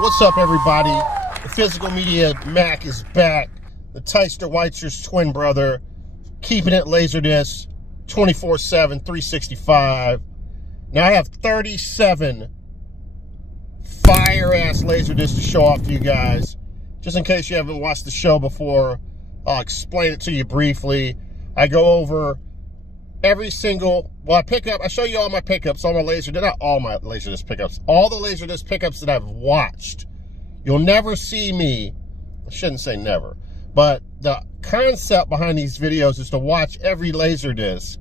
What's up, everybody? The Physical Media Mack is back. The Tyster-Weitzer's twin brother, keeping it Laserdisc 24/7, 365. Now I have 37 fire-ass Laserdiscs to show off to you guys. Just in case you haven't watched the show before, I'll explain it to you briefly. I go over every single, I show you all my pickups, all my Laserdisc, not all my Laserdisc pickups, all the Laserdisc pickups that I've watched. You'll never see me, I shouldn't say never, but the concept behind these videos is to watch every Laserdisc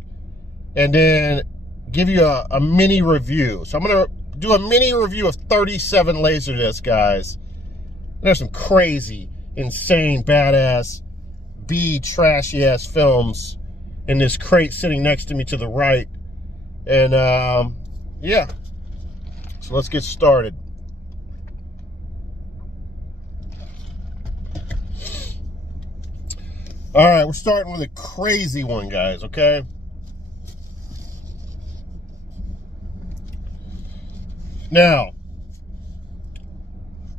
and then give you a mini review. So I'm going to do a mini review of 37 Laserdiscs, guys. There's some crazy, insane, badass, trashy-ass films in this crate sitting next to me to the right. And yeah, so let's get started. All right, we're starting with a crazy one, guys, okay? Now,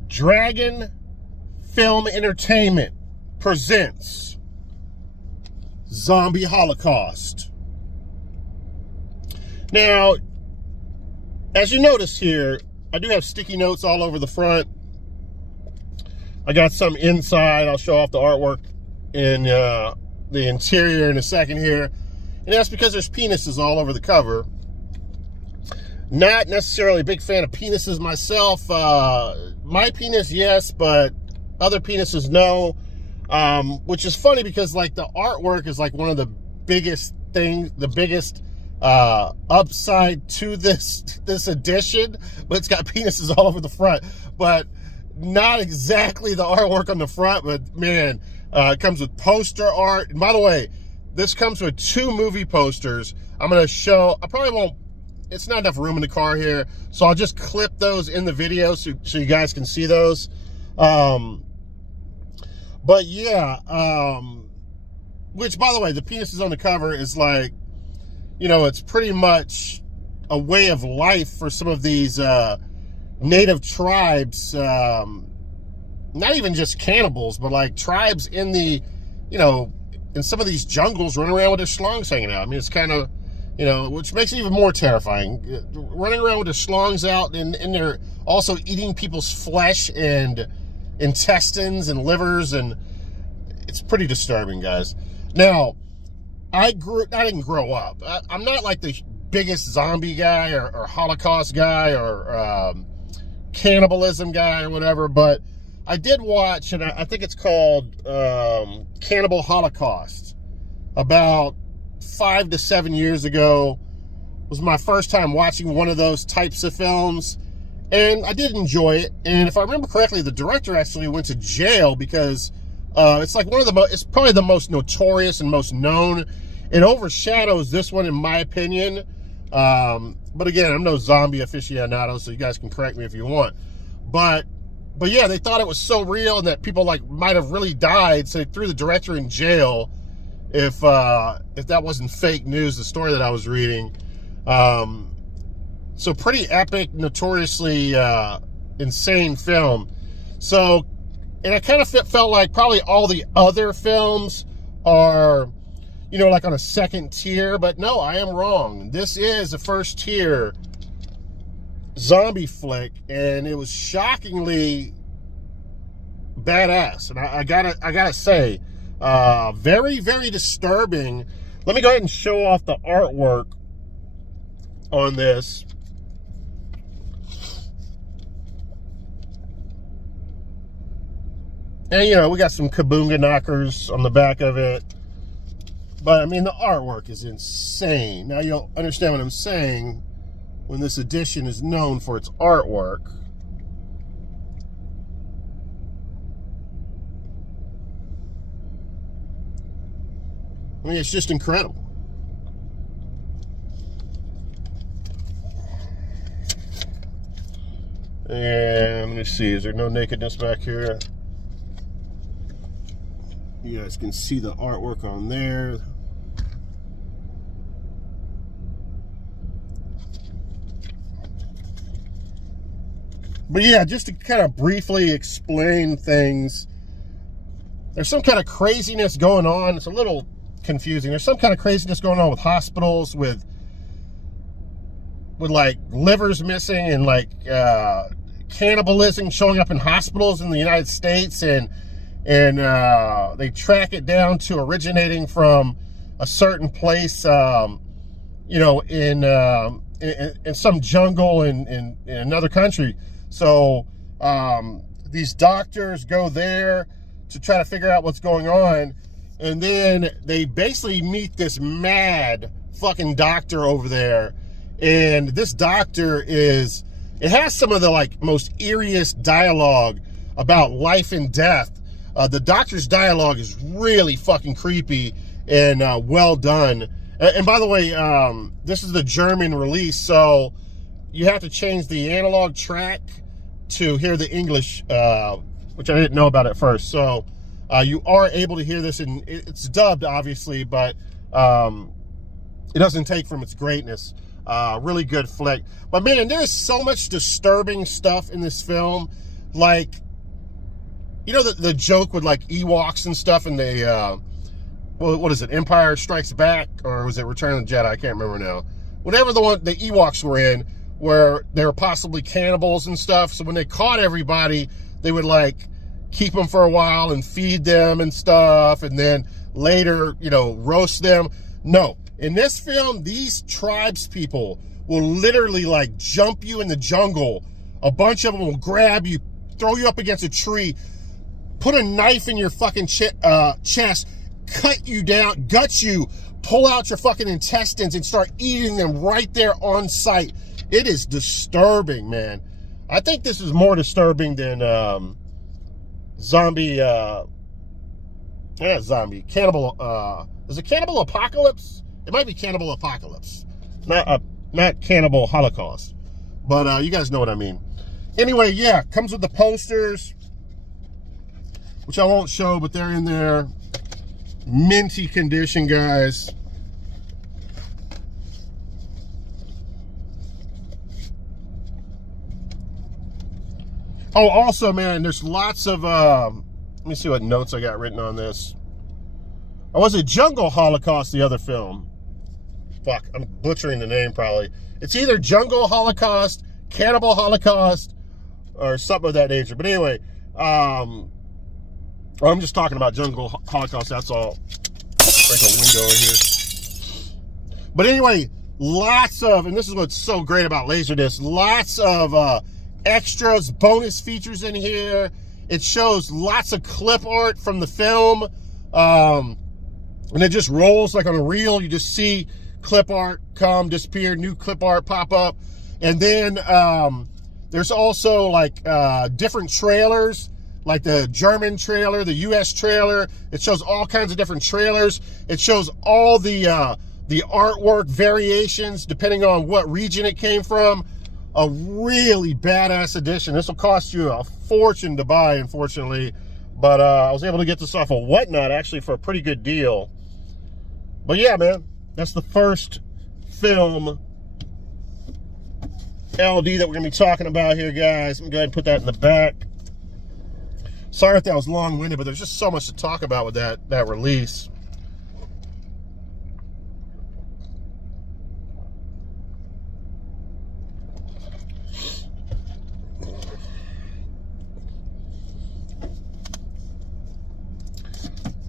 Dragon Film Entertainment presents Zombie Holocaust. Now, as you notice here, I do have sticky notes all over the front. I got some inside. I'll show off the artwork in the interior in a second here. And that's because there's penises all over the cover. Not necessarily a big fan of penises myself. My penis, yes, but other penises, no. Which is funny because like the artwork is like one of the biggest things, the biggest upside to this edition, but it's got penises all over the front, but not exactly the artwork on the front. But man, it comes with poster art. And by the way, this comes with 2 movie posters. I'm gonna show, I probably won't, it's not enough room in the car here, so I'll just clip those in the video so you guys can see those. But yeah, which, by the way, the penises on the cover is like, you know, it's pretty much a way of life for some of these native tribes, not even just cannibals, but like tribes in the, you know, in some of these jungles running around with their schlongs hanging out. I mean, it's kind of, you know, which makes it even more terrifying. Running around with their schlongs out, and they're also eating people's flesh and intestines and livers, and it's pretty disturbing, guys. Now, I didn't grow up. I'm not like the biggest zombie guy or Holocaust guy or cannibalism guy or whatever, but I did watch, and I think it's called Cannibal Holocaust, about 5 to 7 years ago. Was my first time watching one of those types of films, and I did enjoy it. And if I remember correctly, the director actually went to jail because it's like one of the it's probably the most notorious and most known. It overshadows this one, in my opinion. But again, I'm no zombie aficionado, so you guys can correct me if you want. But yeah, they thought it was so real and that people like might have really died, so they threw the director in jail. If that wasn't fake news, the story that I was reading. So pretty epic, notoriously insane film. So, and I kind of felt like probably all the other films are, you know, like on a second tier, but no, I am wrong. This is a first tier zombie flick, and it was shockingly badass. And I gotta say, very, very disturbing. Let me go ahead and show off the artwork on this. And, you know, we got some kabunga knockers on the back of it. But, I mean, the artwork is insane. Now, you'll understand what I'm saying when this edition is known for its artwork. I mean, it's just incredible. And let me see, is there no nakedness back here? You guys can see the artwork on there. But yeah, just to kind of briefly explain things, there's some kind of craziness going on. It's a little confusing. There's some kind of craziness going on with hospitals, with like livers missing, and like cannibalism showing up in hospitals in the United States, and they track it down to originating from a certain place, you know, in some jungle in another country. So these doctors go there to try to figure out what's going on, and then they basically meet this mad fucking doctor over there. And this doctor it has some of the like most eeriest dialogue about life and death. The doctor's dialogue is really fucking creepy and well done. And by the way, this is the German release, so you have to change the analog track to hear the English, which I didn't know about at first. So you are able to hear this, and it's dubbed, obviously, but it doesn't take from its greatness. Really good flick. But man, there's so much disturbing stuff in this film. Like, you know, the joke with like Ewoks and stuff, and they, well, what is it, Empire Strikes Back, or was it Return of the Jedi? I can't remember now. Whatever the Ewoks were in, where they were possibly cannibals and stuff. So when they caught everybody, they would like keep them for a while and feed them and stuff, and then later, you know, roast them. No, in this film, these tribes people will literally like jump you in the jungle. A bunch of them will grab you, throw you up against a tree, put a knife in your fucking chest, cut you down, gut you, pull out your fucking intestines and start eating them right there on site. It is disturbing, man. I think this is more disturbing than Cannibal, is it Cannibal Apocalypse? It might be Cannibal Apocalypse, not Cannibal Holocaust, but you guys know what I mean. Anyway, yeah, comes with the posters, which I won't show, but they're in there. Minty condition, guys. Oh, also, man, there's lots of, let me see what notes I got written on this. Or was it Jungle Holocaust, the other film? Fuck, I'm butchering the name probably. It's either Jungle Holocaust, Cannibal Holocaust, or something of that nature. But anyway, I'm just talking about Jungle Holocaust, that's all. Break a window in here. But anyway, lots of, and this is what's so great about Laserdisc, lots of extras, bonus features in here. It shows lots of clip art from the film, and it just rolls like on a reel. You just see clip art come, disappear, new clip art pop up. And then there's also like different trailers, like the German trailer, the US trailer. It shows all kinds of different trailers. It shows all the artwork variations depending on what region it came from. A really badass edition. This will cost you a fortune to buy, unfortunately, but I was able to get this off of Whatnot actually for a pretty good deal. But yeah, man, that's the first film LD that we're gonna be talking about here, guys. I'm gonna go ahead and put that in the back. Sorry if that was long-winded, but there's just so much to talk about with that release.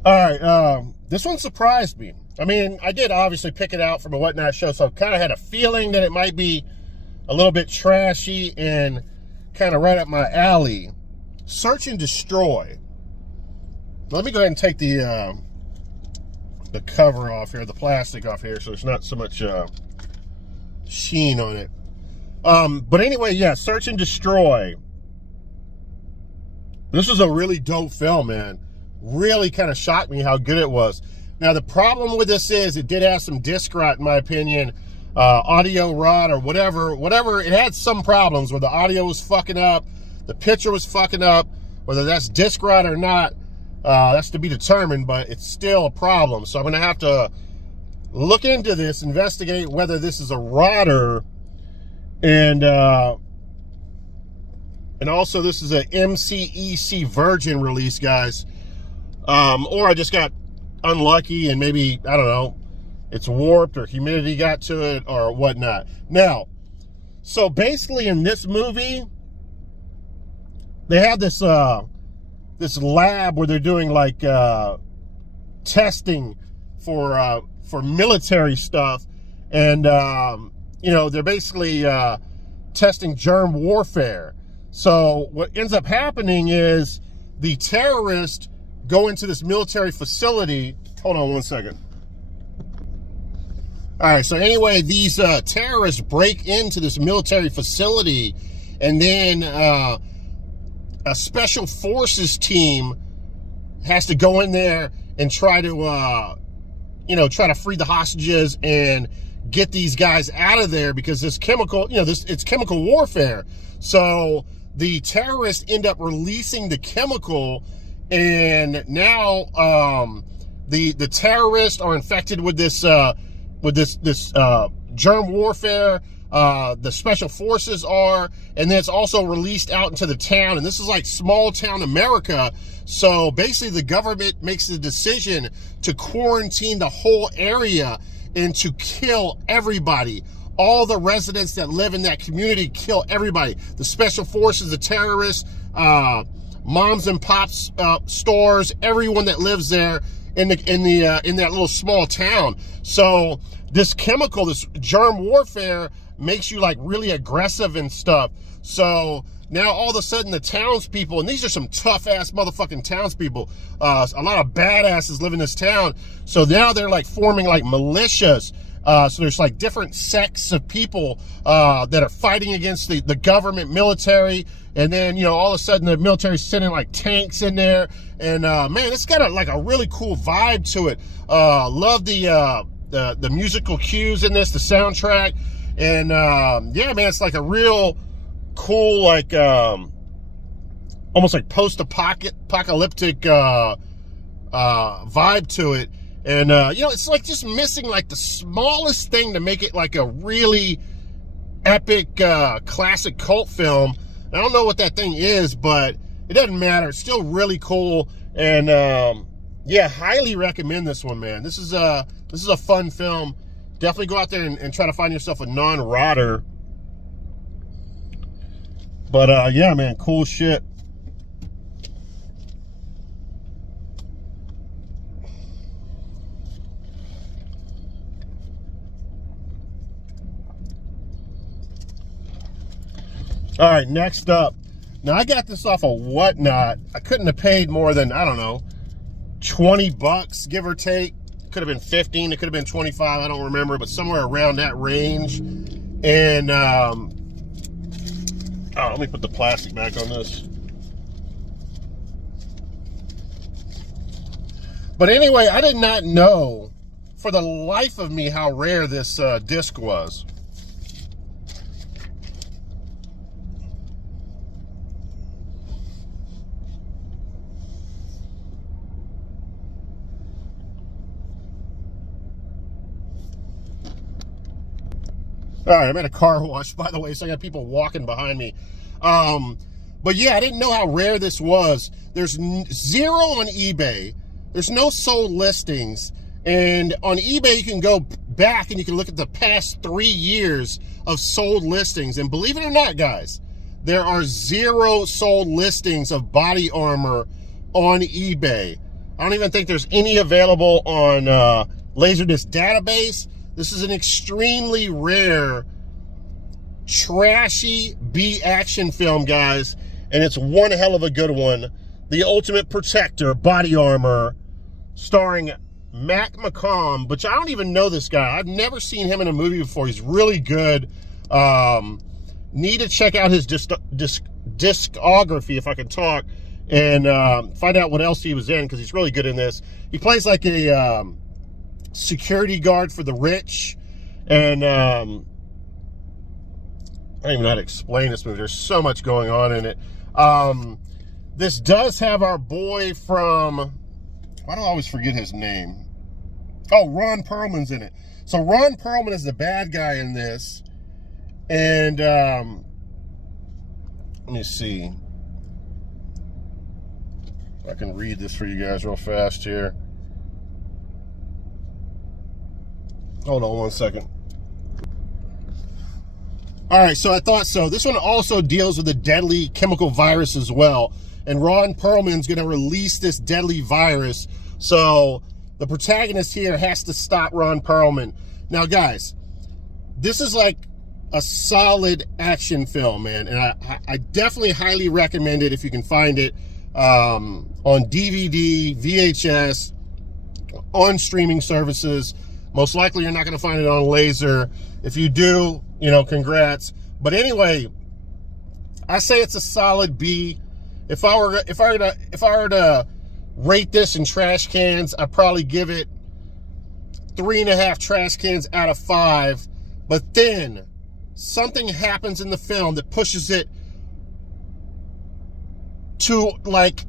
All right, this one surprised me. I mean, I did obviously pick it out from a Whatnot show, so I kind of had a feeling that it might be a little bit trashy and kind of right up my alley. Search and Destroy. Let me go ahead and take the cover off here, the plastic off here, so there's not so much sheen on it. But anyway, yeah, Search and Destroy. This was a really dope film, man. Really kind of shocked me how good it was. Now, the problem with this is it did have some disc rot, in my opinion, audio rot or whatever. It had some problems where the audio was fucking up, the picture was fucking up. Whether that's disc rot or not, that's to be determined, but it's still a problem. So I'm going to have to look into this, investigate whether this is a rotter, and And also, this is a MCEC Virgin release, guys. Or I just got unlucky and maybe, I don't know, it's warped or humidity got to it or whatnot. Now, so basically in this movie, they have this this lab where they're doing like testing for military stuff, and you know, they're basically testing germ warfare. So what ends up happening is the terrorists go into this military facility. Hold on one second. All right, so anyway, these terrorists break into this military facility, and then a special forces team has to go in there and try to, you know, try to free the hostages and get these guys out of there, because this chemical, you know, it's chemical warfare. So the terrorists end up releasing the chemical, and now the terrorists are infected with this germ warfare. The special forces are, and then it's also released out into the town, and this is like small town America. So basically the government makes the decision to quarantine the whole area and to kill everybody. All the residents that live in that community, kill everybody. The special forces, the terrorists, moms and pops stores, everyone that lives there in that little small town. So this chemical, this germ warfare, makes you like really aggressive and stuff. So now all of a sudden the townspeople, and these are some tough ass motherfucking townspeople, a lot of badasses live in this town. So now they're like forming like militias. So there's like different sects of people that are fighting against the government military. And then, you know, all of a sudden the military's sending like tanks in there. And man, it's got like a really cool vibe to it. Love the musical cues in this, the soundtrack. And yeah, man, it's like a real cool, like almost like post-apocalyptic vibe to it. And you know, it's like just missing like the smallest thing to make it like a really epic classic cult film. I don't know what that thing is, but it doesn't matter. It's still really cool. And yeah, highly recommend this one, man. This is a fun film. Definitely go out there and try to find yourself a non-rotter. But yeah, man, cool shit. All right, next up. Now, I got this off of Whatnot. I couldn't have paid more than, I don't know, 20 bucks, give or take. Could have been 15, it could have been 25, I don't remember, but somewhere around that range. And, oh, let me put the plastic back on this. But anyway, I did not know for the life of me how rare this disc was. All right, I'm at a car wash, by the way, so I got people walking behind me. But yeah, I didn't know how rare this was. There's zero on eBay. There's no sold listings. And on eBay, you can go back and you can look at the past 3 years of sold listings. And believe it or not, guys, there are 0 sold listings of body armor on eBay. I don't even think there's any available on Laserdisc database. This is an extremely rare, trashy B-action film, guys, and it's one hell of a good one. The Ultimate Protector body armor, starring Mac McComb, which I don't even know this guy. I've never seen him in a movie before. He's really good. Need to check out his discography, if I can talk, and find out what else he was in, because he's really good in this. He plays like a security guard for the rich, and I don't even know how to explain this movie. There's so much going on in it. This does have our boy from, why do I always forget his name? Oh, Ron Perlman's in it. So Ron Perlman is the bad guy in this, and Let me see. I can read this for you guys real fast here. Hold on one second. All right, so I thought so. This one also deals with a deadly chemical virus as well. And Ron Perlman's going to release this deadly virus. So the protagonist here has to stop Ron Perlman. Now, guys, this is like a solid action film, man. And I definitely highly recommend it if you can find it on DVD, VHS, on streaming services. Most likely you're not going to find it on Laser. If you do, you know, congrats. But anyway, I say it's a solid B. If I were to rate this in trash cans, I'd probably give it 3.5 trash cans out of 5. But then something happens in the film that pushes it to like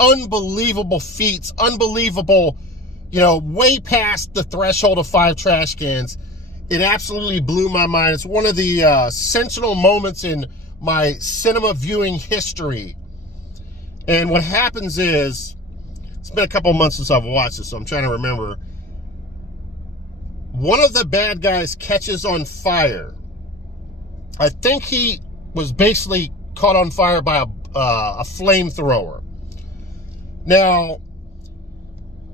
unbelievable feats, unbelievable, you know, way past the threshold of 5 trash cans. It absolutely blew my mind. It's one of the sensational moments in my cinema viewing history. And what happens is, it's been a couple months since I've watched this, so I'm trying to remember. One of the bad guys catches on fire. I think he was basically caught on fire by a flamethrower. Now,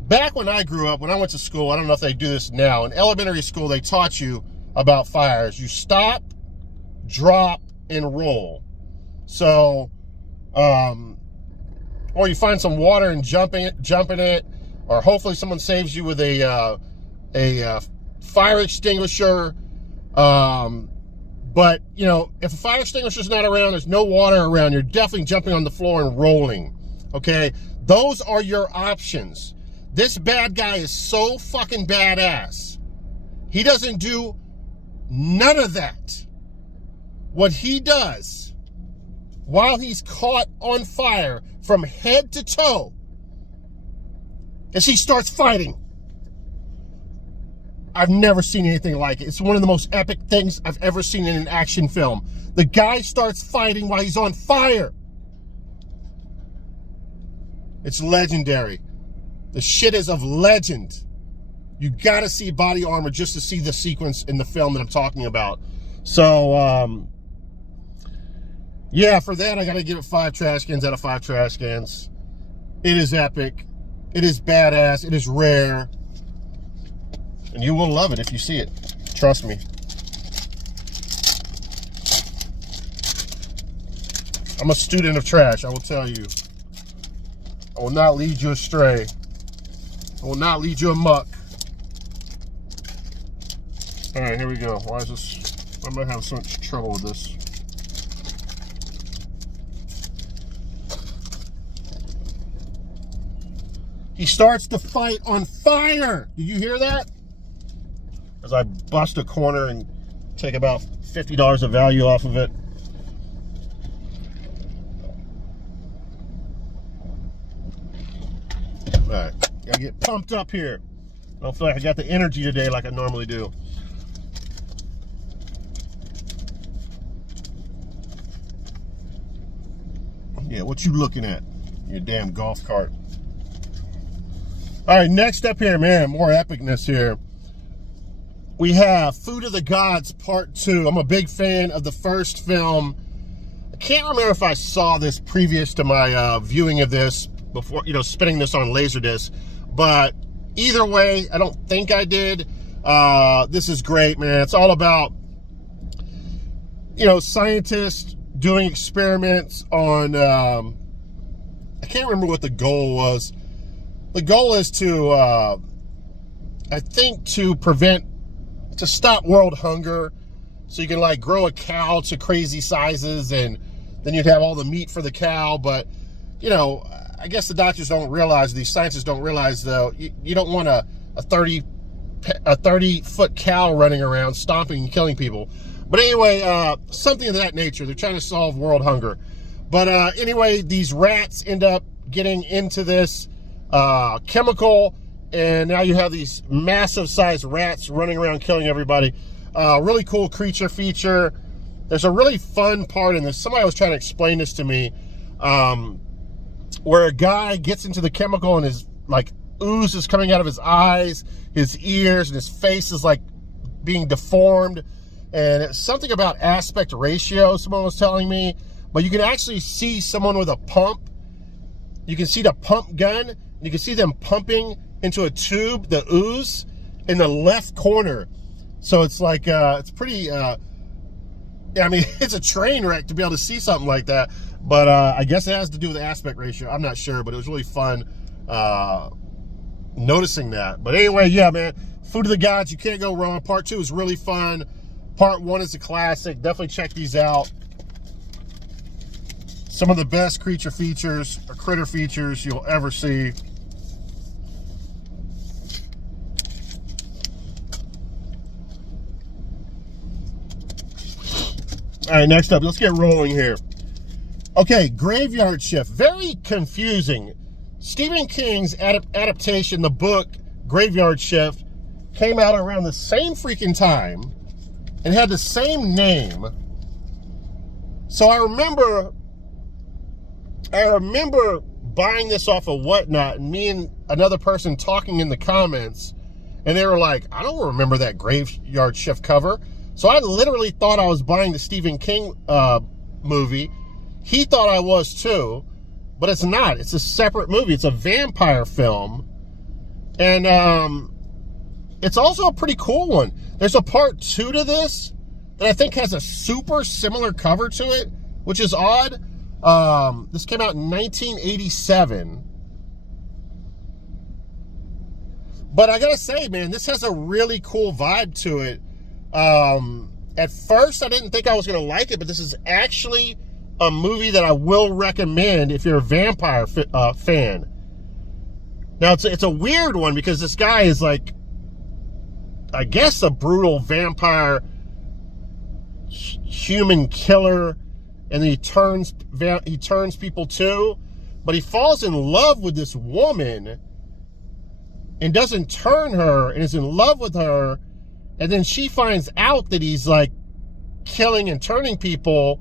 back when I grew up, when I went to school, I don't know if they do this now, in elementary school they taught you about fires. You stop, drop, and roll. So, or you find some water and jump in it, or hopefully someone saves you with a fire extinguisher. But, you know, if a fire extinguisher's not around, there's no water around, you're definitely jumping on the floor and rolling, okay? Those are your options. This bad guy is so fucking badass. He doesn't do none of that. What he does while he's caught on fire from head to toe is he starts fighting. I've never seen anything like it. It's one of the most epic things I've ever seen in an action film. The guy starts fighting while he's on fire. It's legendary. The shit is of legend. You gotta see body armor just to see the sequence in the film that I'm talking about. So, yeah, for that, I gotta give it 5 trash cans out of 5 trash cans. It is epic. It is badass. It is rare. And you will love it if you see it. Trust me. I'm a student of trash, I will tell you. I will not lead you astray. I will not lead you amok. All right, here we go. Why is this? I might have so much trouble with this. He starts the fight on fire. Did you hear that? As I bust a corner and take about $50 of value off of it. All right, gotta get pumped up here. I don't feel like I got the energy today like I normally do. Yeah, what you looking at? Your damn golf cart. All right, next up here, man, more epicness here. We have Food of the Gods Part 2. I'm a big fan of the first film. I can't remember if I saw this previous to my viewing of this, before, you know, spinning this on Laserdisc. But either way, I don't think I did. This is great, man. It's all about, you know, scientists doing experiments on, I can't remember what the goal was. The goal is to, I think, to stop world hunger. So you can like grow a cow to crazy sizes and then you'd have all the meat for the cow. But, you know, I guess the doctors don't realize, these scientists don't realize though, you don't want a 30-foot cow running around stomping and killing people. But anyway, something of that nature. They're trying to solve world hunger. But anyway, these rats end up getting into this chemical, and now you have these massive sized rats running around killing everybody. Really cool creature feature. there's a really fun part in this. Somebody was trying to explain this to me, where a guy gets into the chemical and his like ooze is coming out of his eyes, his ears, and his face is like being deformed. And it's something about aspect ratio, someone was telling me. But you can actually see someone with a pump. You can see the pump gun. And you can see them pumping into a tube, the ooze, in the left corner. So it's like, it's pretty, I mean, it's a train wreck to be able to see something like that. But I guess it has to do with the aspect ratio. I'm not sure, but it was really fun noticing that. But anyway, yeah, man, Food of the Gods, you can't go wrong. Part 2 is really fun. Part 1 is a classic. Definitely check these out. Some of the best creature features or critter features you'll ever see. All right, next up, let's get rolling here. Okay, Graveyard Shift. Very confusing. Stephen King's adaptation, the book Graveyard Shift, came out around the same freaking time and had the same name. So I remember buying this off of Whatnot, and me and another person talking in the comments, and they were like, I don't remember that Graveyard Shift cover. So I literally thought I was buying the Stephen King movie. He thought I was too, but it's not. It's a separate movie. It's a vampire film. And it's also a pretty cool one. There's a part 2 to this that I think has a super similar cover to it, which is odd. This came out in 1987. But I gotta say, man, this has a really cool vibe to it. At first, I didn't think I was gonna like it, but this is actually a movie that I will recommend if you're a vampire fan. Now, it's a weird one because this guy is like, I guess, a brutal vampire human killer, and he turns people too, but he falls in love with this woman and doesn't turn her and is in love with her, and then she finds out that he's like killing and turning people,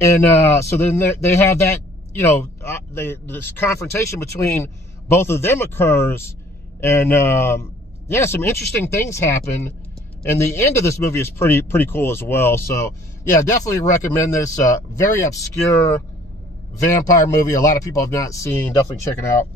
and so then they have that, you know, this confrontation between both of them occurs, and yeah, some interesting things happen. And the end of this movie is pretty cool as well. So yeah, definitely recommend this. Very obscure vampire movie. A lot of people have not seen. Definitely check it out.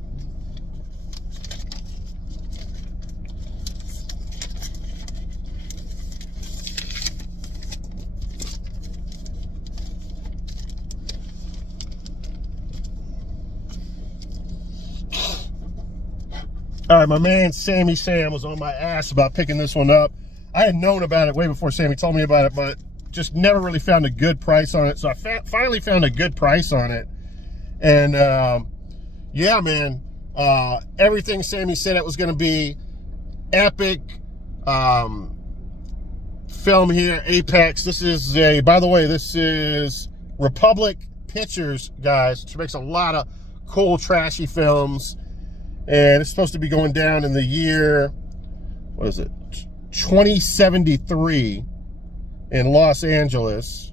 All right, my man Sammy Sam was on my ass about picking this one up. I had known about it way before Sammy told me about it, but just never really found a good price on it. So I finally found a good price on it. And yeah, man, everything Sammy said it was going to be. Epic film here, Apex. This is by the way, this is Republic Pictures, guys, which makes a lot of cool, trashy films. And it's supposed to be going down in the year, what is it, 2073 in Los Angeles.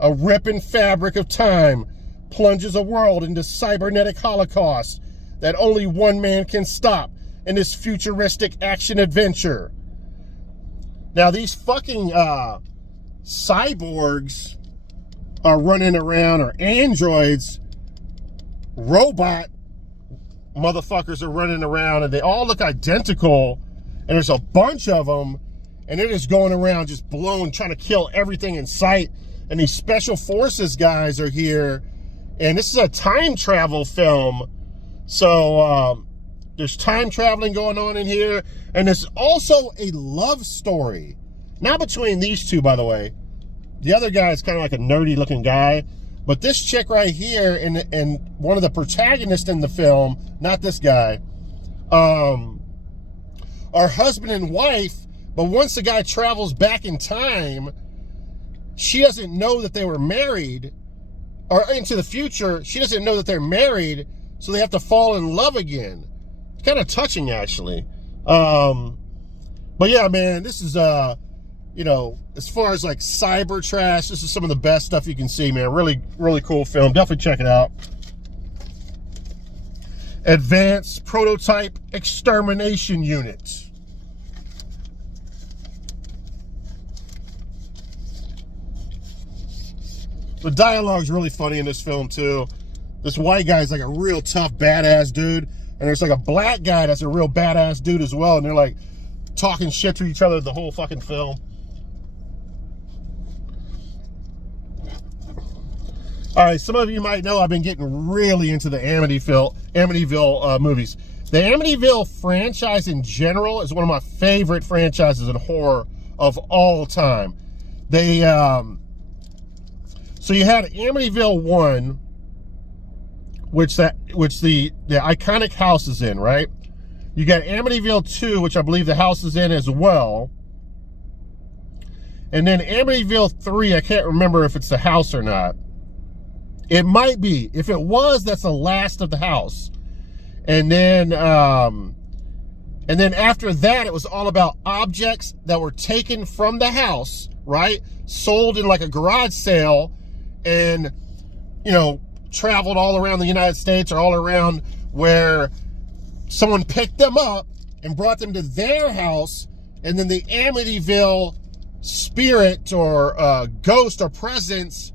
A ripping fabric of time plunges a world into cybernetic holocaust that only one man can stop in this futuristic action adventure. Now, these fucking cyborgs are running around, or androids, robot motherfuckers are running around, and they all look identical, and there's a bunch of them, and they're just going around just trying to kill everything in sight. And these special forces guys are here, and this is a time travel film, so there's time traveling going on in here, and there's also a love story, not between these two, by the way. The other guy is kind of like a nerdy looking guy, but this chick right here, and one of the protagonists in the film, not this guy, are husband and wife, but once the guy travels back in time, she doesn't know that they were married, or into the future, she doesn't know that they're married, so they have to fall in love again. It's kind of touching, actually. But yeah, man, this is you know, as far as like cyber trash, this is some of the best stuff you can see, man. Really, really cool film. Definitely check it out. Advanced Prototype Extermination Unit. The dialogue's really funny in this film too. This white guy's like a real tough, badass dude, and there's like a black guy that's a real badass dude as well, and they're like talking shit to each other the whole fucking film. All right, some of you might know I've been getting really into the Amityville movies. The Amityville franchise in general is one of my favorite franchises in horror of all time. They, so you had Amityville 1, which the iconic house is in, right? You got Amityville 2, which I believe the house is in as well. And then Amityville 3, I can't remember if it's the house or not. It might be. If it was, that's the last of the house. And then after that, it was all about objects that were taken from the house, right? Sold in like a garage sale and, you know, traveled all around the United States or all around where someone picked them up and brought them to their house. And then the Amityville spirit or ghost or presence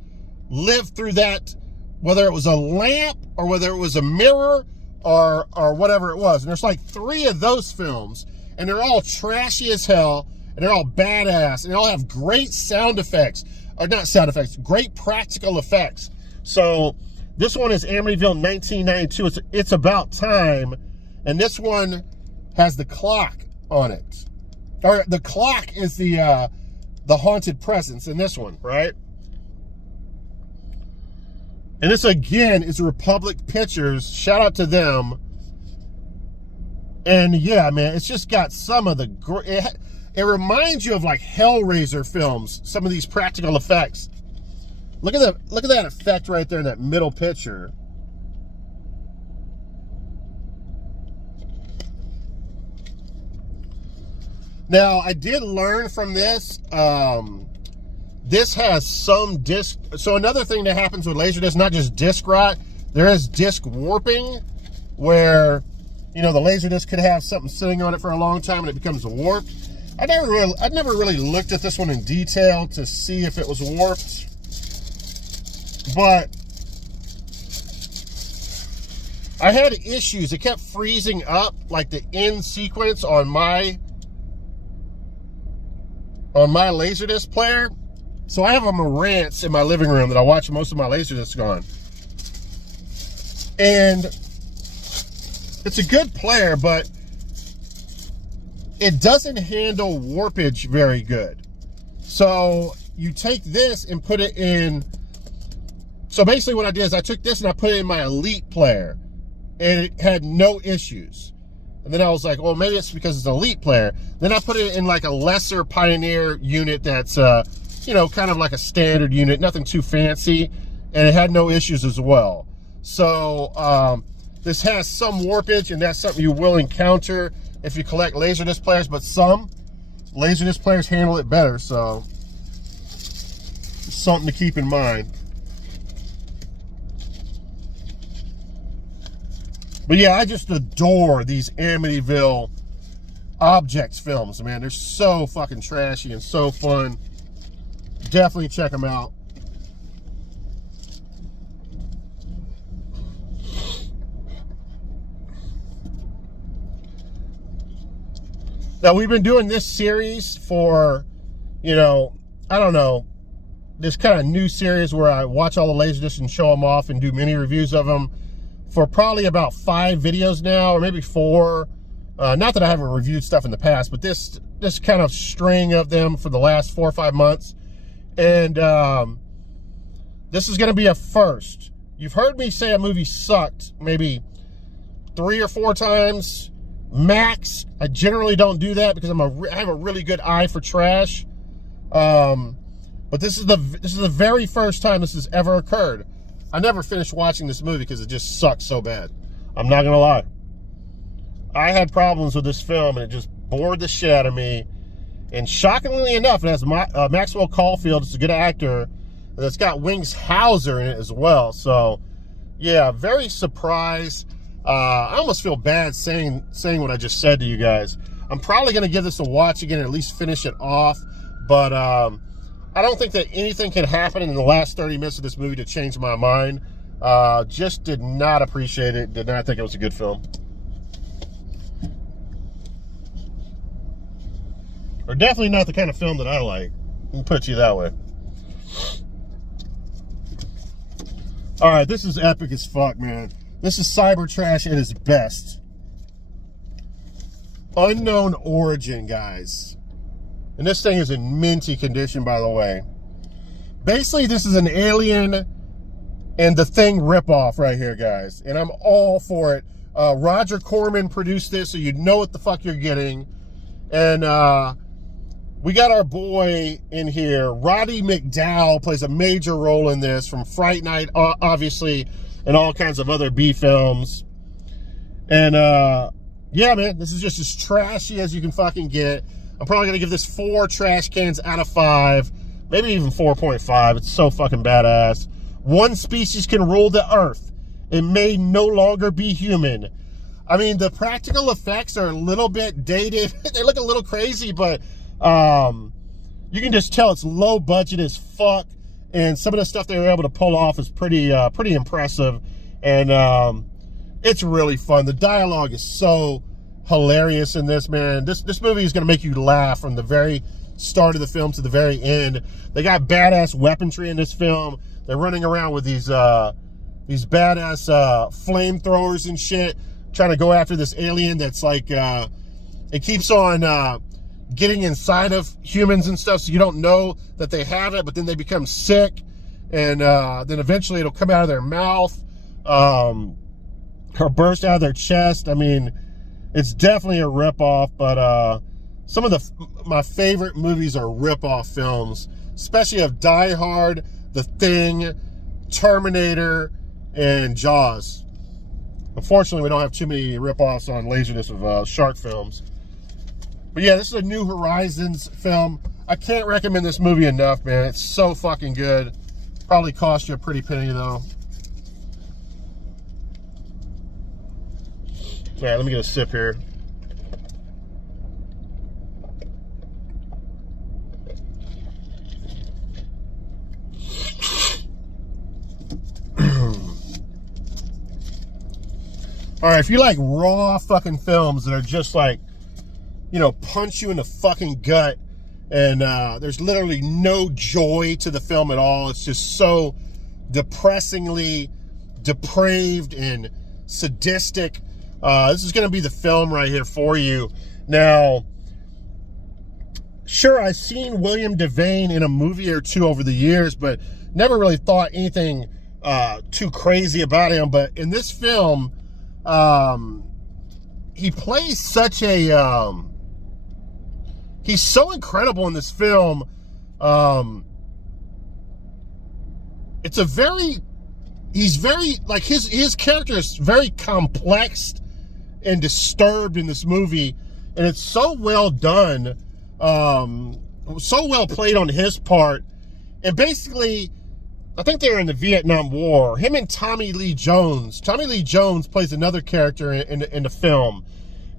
lived through that, whether it was a lamp or whether it was a mirror or whatever it was. And there's like 3 of those films, and they're all trashy as hell, and they're all badass, and they all have great sound effects, or not sound effects, great practical effects. So this one is Amityville 1992. It's About Time, and this one has the clock on it. Or the clock is the haunted presence in this one, right? And this, again, is Republic Pictures. Shout out to them. And, yeah, man, it's just got some of the... It reminds you of, like, Hellraiser films, some of these practical effects. Look at that effect right there in that middle picture. Now, I did learn from this... this has some disc. So another thing that happens with Laserdisc, not just disc rot, there is disc warping, where, you know, the Laserdisc could have something sitting on it for a long time and it becomes warped. I never really looked at this one in detail to see if it was warped, but I had issues. It kept freezing up, like the end sequence on my Laserdisc player. So I have a Marantz in my living room that I watch most of my Laserdiscs on. And it's a good player, but it doesn't handle warpage very good. So you take this and put it in... So basically what I did is I took this and I put it in my Elite player, and it had no issues. And then I was like, well, maybe it's because it's an Elite player. Then I put it in like a lesser Pioneer unit that's... you know, kind of like a standard unit, nothing too fancy, and it had no issues as well. So this has some warpage, and that's something you will encounter if you collect Laserdisc players, but some Laserdisc players handle it better, so it's something to keep in mind. But yeah, I just adore these Amityville Objects films, man. They're so fucking trashy and so fun. Definitely check them out. Now, we've been doing this series for, you know, I don't know, this kind of new series where I watch all the Laserdiscs and show them off and do mini reviews of them for probably about 5 videos now, or maybe 4. Not that I haven't reviewed stuff in the past, but this kind of string of them for the last 4 or 5 months. And this is going to be a first. You've heard me say a movie sucked maybe 3 or 4 times max. I generally don't do that because I have a really good eye for trash. But this is the very first time this has ever occurred. I never finished watching this movie because it just sucks so bad. I'm not gonna lie. I had problems with this film and it just bored the shit out of me. And shockingly enough, it has Maxwell Caulfield. It's a good actor. And it's got Wings Hauser in it as well. So, yeah, very surprised. I almost feel bad saying what I just said to you guys. I'm probably going to give this a watch again, at least finish it off. But I don't think that anything can happen in the last 30 minutes of this movie to change my mind. Just did not appreciate it. Did not think it was a good film. Or definitely not the kind of film that I like. I'll put it to you that way. Alright, this is epic as fuck, man. This is cyber trash at its best. Unknown origin, guys. And this thing is in minty condition, by the way. Basically, this is an Alien and The Thing ripoff right here, guys. And I'm all for it. Roger Corman produced this, so you know what the fuck you're getting. And we got our boy in here. Roddy McDowall plays a major role in this, from Fright Night, obviously, and all kinds of other B films. And yeah, man, this is just as trashy as you can fucking get. I'm probably gonna give this 4 trash cans out of 5, maybe even 4.5. It's so fucking badass. One species can rule the earth. It may no longer be human. I mean, the practical effects are a little bit dated. They look a little crazy, but you can just tell it's low budget as fuck. And some of the stuff they were able to pull off is pretty impressive. And it's really fun. The dialogue is so hilarious in this, man. This movie is going to make you laugh from the very start of the film to the very end. They got badass weaponry in this film. They're running around with these badass flamethrowers and shit, trying to go after this alien that's like, it keeps on getting inside of humans and stuff, so you don't know that they have it, but then they become sick, and then eventually it'll come out of their mouth, or burst out of their chest. I mean, it's definitely a ripoff, but some of my favorite movies are ripoff films, especially of Die Hard, The Thing, Terminator, and Jaws. Unfortunately, we don't have too many ripoffs on Laserdisc of shark films. But yeah, this is a New Horizons film. I can't recommend this movie enough, man. It's so fucking good. Probably cost you a pretty penny, though. All right, let me get a sip here. All right, if you like raw fucking films that are just like, you know, punch you in the fucking gut, and there's literally no joy to the film at all. It's just so depressingly depraved and sadistic. This is going to be the film right here for you. Now, sure, I've seen William Devane in a movie or two over the years, but never really thought anything too crazy about him. But in this film, he plays such a... he's so incredible in this film. It's a very... He's very... Like, his character is very complex and disturbed in this movie, and it's so well done, so well played on his part. And basically, I think they were in the Vietnam War. Him and Tommy Lee Jones. Tommy Lee Jones plays another character in the film,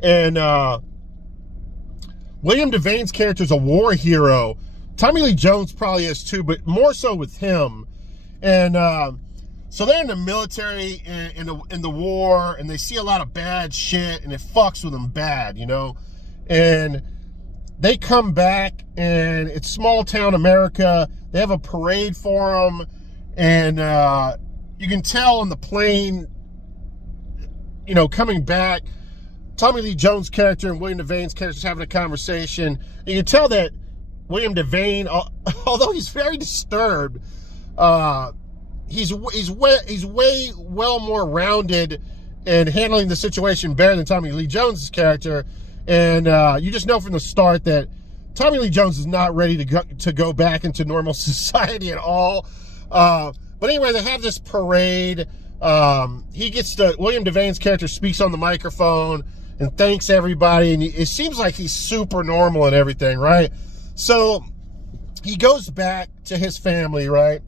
and William Devane's character is a war hero. Tommy Lee Jones probably is too, but more so with him. And so they're in the military in the war, and they see a lot of bad shit, and it fucks with them bad, you know? And they come back, and it's small town America. They have a parade for them, and you can tell on the plane, you know, coming back, Tommy Lee Jones' character and William Devane's character is having a conversation. And you can tell that William Devane, although he's very disturbed, he's way well more rounded and handling the situation better than Tommy Lee Jones' character. And you just know from the start that Tommy Lee Jones is not ready to go back into normal society at all. But anyway, they have this parade. William Devane's character speaks on the microphone, and thanks everybody. And it seems like he's super normal and everything, right? So he goes back to his family, right?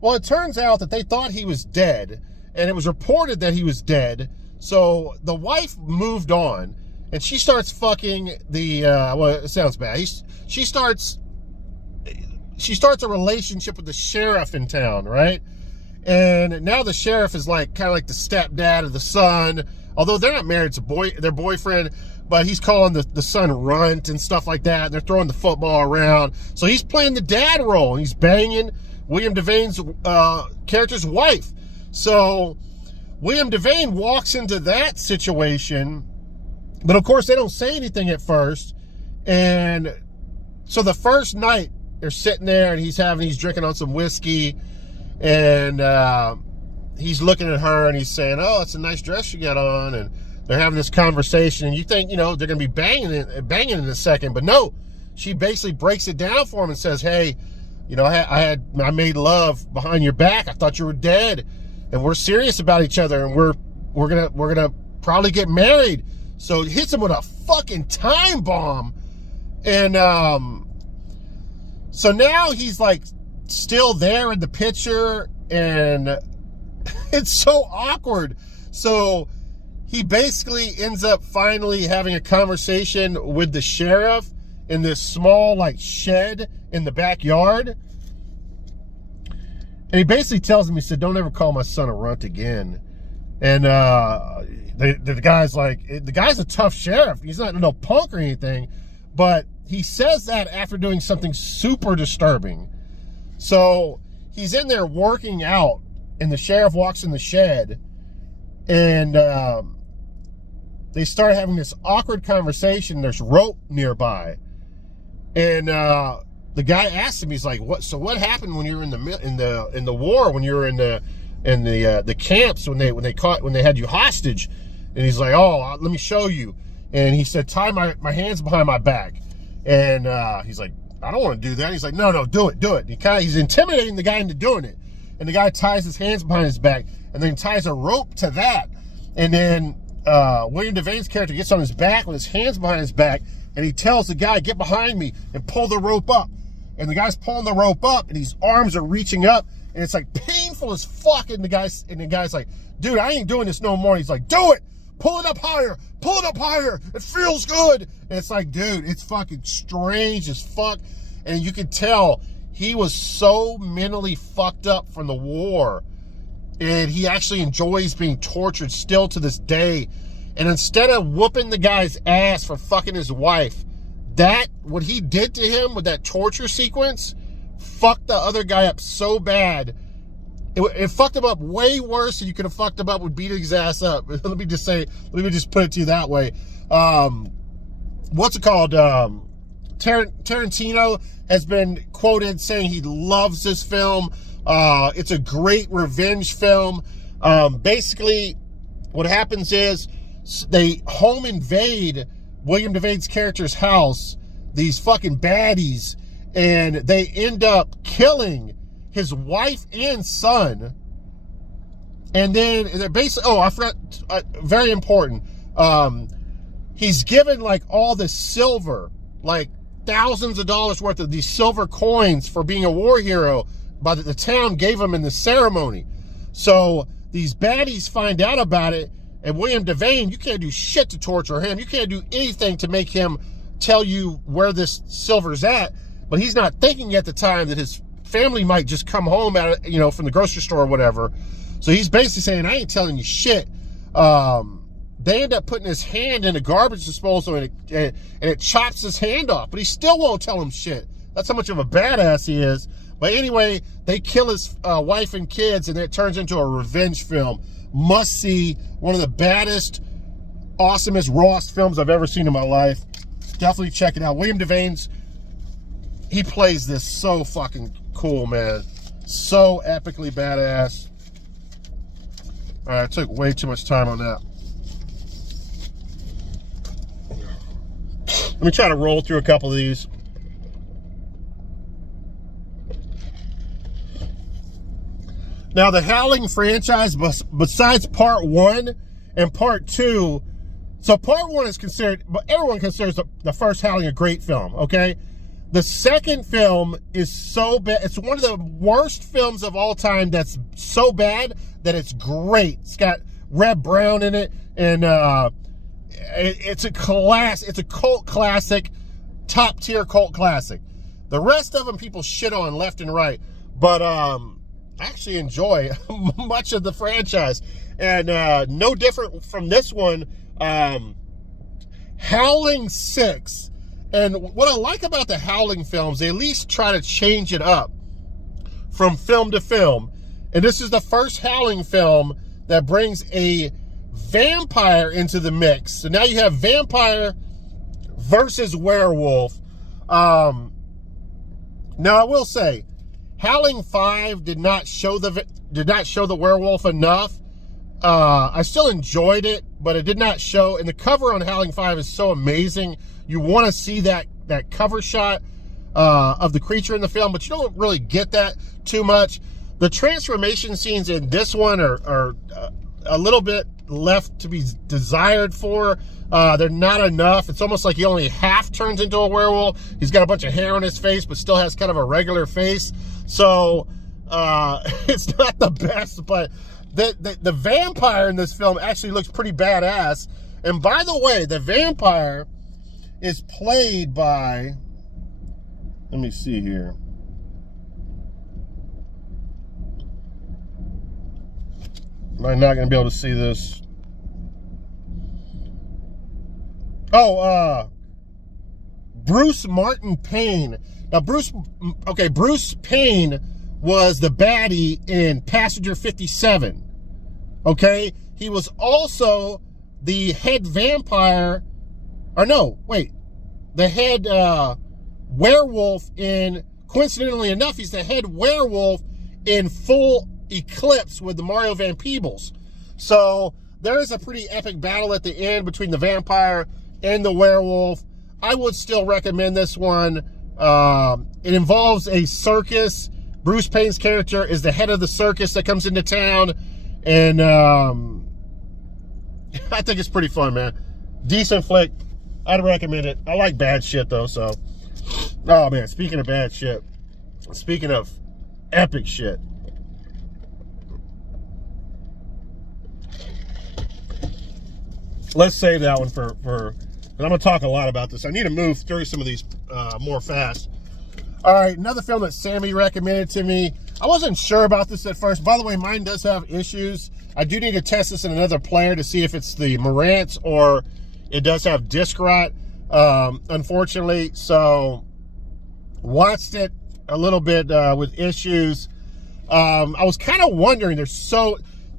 Well, it turns out that they thought he was dead, and it was reported that he was dead. So the wife moved on, and she starts fucking the, well, it sounds bad. She starts a relationship with the sheriff in town, right? And now the sheriff is like kind of like the stepdad of the son, although they're not married to their boyfriend, but he's calling the son runt and stuff like that. And they're throwing the football around. So he's playing the dad role, and he's banging William Devane's character's wife. So William Devane walks into that situation, but of course they don't say anything at first. And so the first night they're sitting there, and he's drinking on some whiskey, and he's looking at her, and he's saying, "Oh, it's a nice dress you got on," and they're having this conversation, and you think, they're going to be banging in a second, but no, she basically breaks it down for him and says, "Hey, I made love behind your back. I thought you were dead, and we're serious about each other, and we're gonna probably get married." So it hits him with a fucking time bomb, and so now he's like still there in the picture, and it's so awkward. So he basically ends up finally having a conversation with the sheriff in this small like shed in the backyard. And he basically tells him, he said, "Don't ever call my son a runt again." And the guy's like, the guy's a tough sheriff. He's not no punk or anything, but he says that after doing something super disturbing. So he's in there working out, and the sheriff walks in the shed, and they start having this awkward conversation. There's rope nearby, and the guy asks him, he's like, "What? So what happened when you were in the war? When you were in the camps when they had you hostage?" And he's like, "Oh, let me show you." And he said, "Tie my hands behind my back." And he's like, "I don't want to do that." He's like, "No, do it." He's intimidating the guy into doing it. And the guy ties his hands behind his back, and then ties a rope to that. And then William Devane's character gets on his back with his hands behind his back, and he tells the guy, "Get behind me and pull the rope up." And the guy's pulling the rope up, and his arms are reaching up, and it's like painful as fuck. And the guy's like, "Dude, I ain't doing this no more." And he's like, "Do it. Pull it up higher. Pull it up higher. It feels good." And it's like, dude, it's fucking strange as fuck. And you can tell he was so mentally fucked up from the war. And he actually enjoys being tortured still to this day. And instead of whooping the guy's ass for fucking his wife, what he did to him with that torture sequence fucked the other guy up so bad. It fucked him up way worse than you could have fucked him up with beating his ass up. Let me just put it to you that way. What's it called? Tarantino has been quoted saying he loves this film. It's a great revenge film. Basically, what happens is they home invade William Devane's character's house, these fucking baddies, and they end up killing his wife and son. And then they're basically, I forgot, very important, he's given like all this silver, like thousands of dollars worth of these silver coins for being a war hero, but the town gave him in the ceremony. So these baddies find out about it, and William Devane, you can't do shit to torture him. You can't do anything to make him tell you where this silver's at. But he's not thinking at the time that his family might just come home from the grocery store or whatever. So he's basically saying, "I ain't telling you shit." They end up putting his hand in a garbage disposal, and it chops his hand off. But he still won't tell him shit. That's how much of a badass he is. But anyway, they kill his wife and kids, and it turns into a revenge film. Must see. One of the baddest, awesomest, rawest films I've ever seen in my life. Definitely check it out. William Devane's, he plays this so fucking cool, man. So epically badass. All right, I took way too much time on that. Let me try to roll through a couple of these. Now, the Howling franchise, besides part 1 and part 2, So part one is considered, but everyone considers the first Howling a great film, okay? The second film is so bad. It's one of the worst films of all time that's so bad that it's great. It's got Reb Brown in it, and it's a class. It's a cult classic, top tier cult classic. The rest of them people shit on left and right, but I actually enjoy much of the franchise, and no different from this one. Howling 6, and what I like about the Howling films, they at least try to change it up from film to film, and this is the first Howling film that brings a vampire into the mix. So now you have vampire versus werewolf. Now I will say, Howling 5 did not show the werewolf enough. I still enjoyed it, but it did not show. And the cover on Howling 5 is so amazing. You want to see that cover shot of the creature in the film, but you don't really get that too much. The transformation scenes in this one are a little bit left to be desired for. They're not enough. It's almost like he only half turns into a werewolf. He's got a bunch of hair on his face, but still has kind of a regular face. So it's not the best, but the vampire in this film actually looks pretty badass. And by the way, the vampire is played by, let me see here. Am I not going to be able to see this? Oh, Bruce Martin Payne. Now, Bruce Payne was the baddie in Passenger 57. Okay? He was also the head vampire, or no, wait, the head werewolf in, coincidentally enough, he's the head werewolf in Full Eclipse with the Mario Van Peebles. So there is a pretty epic battle at the end between the vampire and the werewolf. I would still recommend this one. It involves a circus. Bruce Payne's character is the head of the circus that comes into town, and I think it's pretty fun, man. Decent flick. I'd recommend it. I like bad shit, though, so. Oh, man, speaking of bad shit, speaking of epic shit, let's save that one for and I'm going to talk a lot about this. I need to move through some of these more fast. All right, another film that Sammy recommended to me. I wasn't sure about this at first. By the way, mine does have issues. I do need to test this in another player to see if it's the Marantz or it does have disc rot, unfortunately. So, watched it a little bit with issues. I was kind of wondering,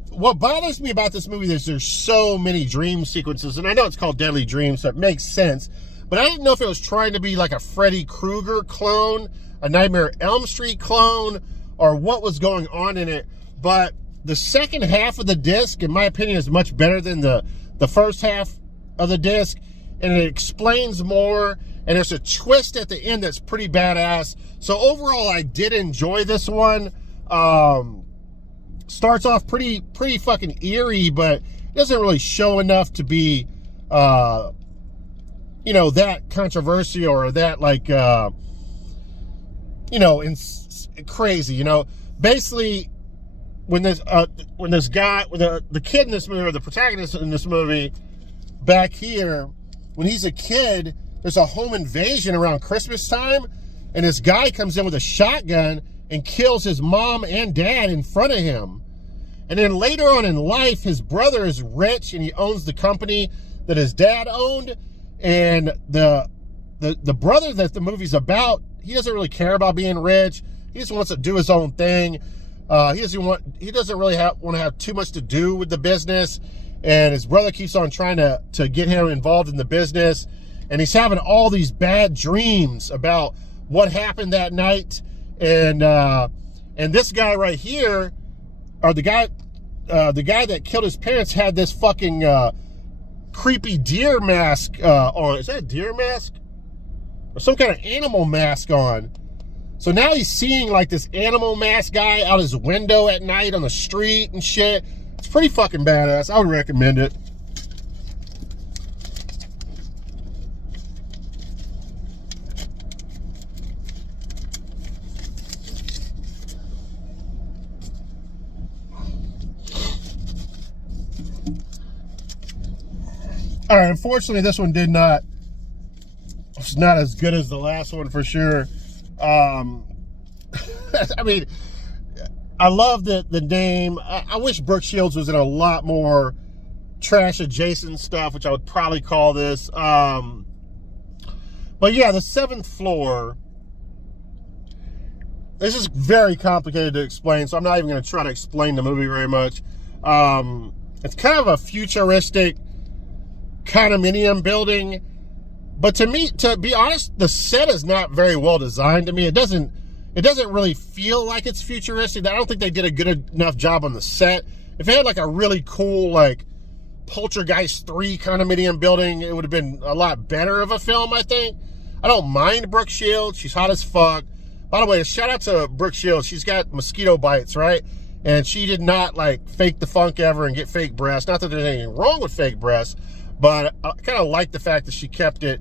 what bothers me about this movie is there's so many dream sequences, and I know it's called Deadly Dreams, so it makes sense. But I didn't know if it was trying to be like a Freddy Krueger clone, a Nightmare Elm Street clone, or what was going on in it. But the second half of the disc, in my opinion, is much better than the first half of the disc. And it explains more. And there's a twist at the end that's pretty badass. So overall, I did enjoy this one. Starts off pretty fucking eerie, but it doesn't really show enough to be that controversial or that crazy. Basically, when this guy, the kid in this movie, or the protagonist in this movie, back here, when he's a kid, there's a home invasion around Christmas time, and this guy comes in with a shotgun and kills his mom and dad in front of him. And then later on in life, his brother is rich and he owns the company that his dad owned. And the brother that the movie's about, he doesn't really care about being rich. He just wants to do his own thing. He doesn't really want to have too much to do with the business. And his brother keeps on trying to get him involved in the business. And he's having all these bad dreams about what happened that night. And this guy right here, or the guy that killed his parents, had this fucking creepy deer mask on. Is that a deer mask? Or some kind of animal mask on. So now he's seeing like this animal mask guy out his window at night on the street and shit. It's pretty fucking badass. I would recommend it. All right, unfortunately, this one it's not as good as the last one for sure. I mean, I love the name. I wish Brooke Shields was in a lot more trash adjacent stuff, which I would probably call this. But yeah, the seventh floor. This is very complicated to explain, so I'm not even going to try to explain the movie very much. It's kind of a futuristic condominium building, but to me, to be honest, the set is not very well designed to me. It doesn't really feel like it's futuristic. I don't think they did a good enough job on the set. If it had like a really cool like Poltergeist 3 condominium building, it would have been a lot better of a film, I think. I don't mind Brooke Shields. She's hot as fuck. By the way, shout out to Brooke Shields. She's got mosquito bites, right? And she did not like fake the funk ever and get fake breasts. Not that there's anything wrong with fake breasts, but I kind of like the fact that she kept the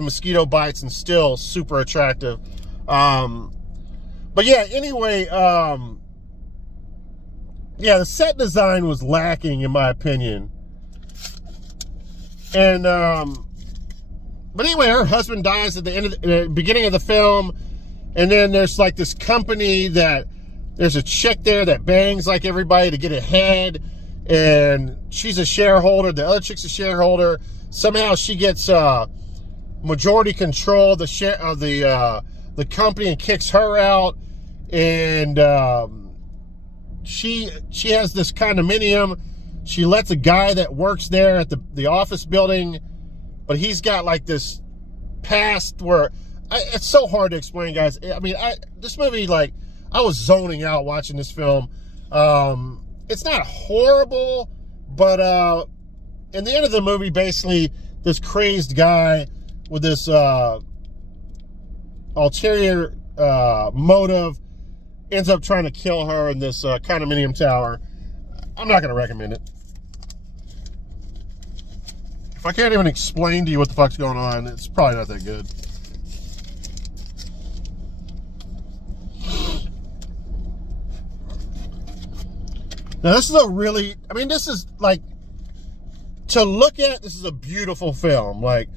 mosquito bites and still super attractive. But yeah, anyway, yeah, the set design was lacking in my opinion. And, but anyway, her husband dies at the beginning of the film. And then there's like this company that there's a chick there that bangs like everybody to get ahead. And she's a shareholder. The other chick's a shareholder. Somehow she gets, majority control of the company and kicks her out. And, she has this condominium. She lets a guy that works there at the office building, but he's got like this past where it's so hard to explain, guys. I mean, this movie, like, I was zoning out watching this film. It's not horrible, but in the end of the movie, basically, this crazed guy with this ulterior motive ends up trying to kill her in this condominium tower. I'm not going to recommend it. If I can't even explain to you what the fuck's going on, it's probably not that good. Now, this is this is like, to look at, this is a beautiful film. Like,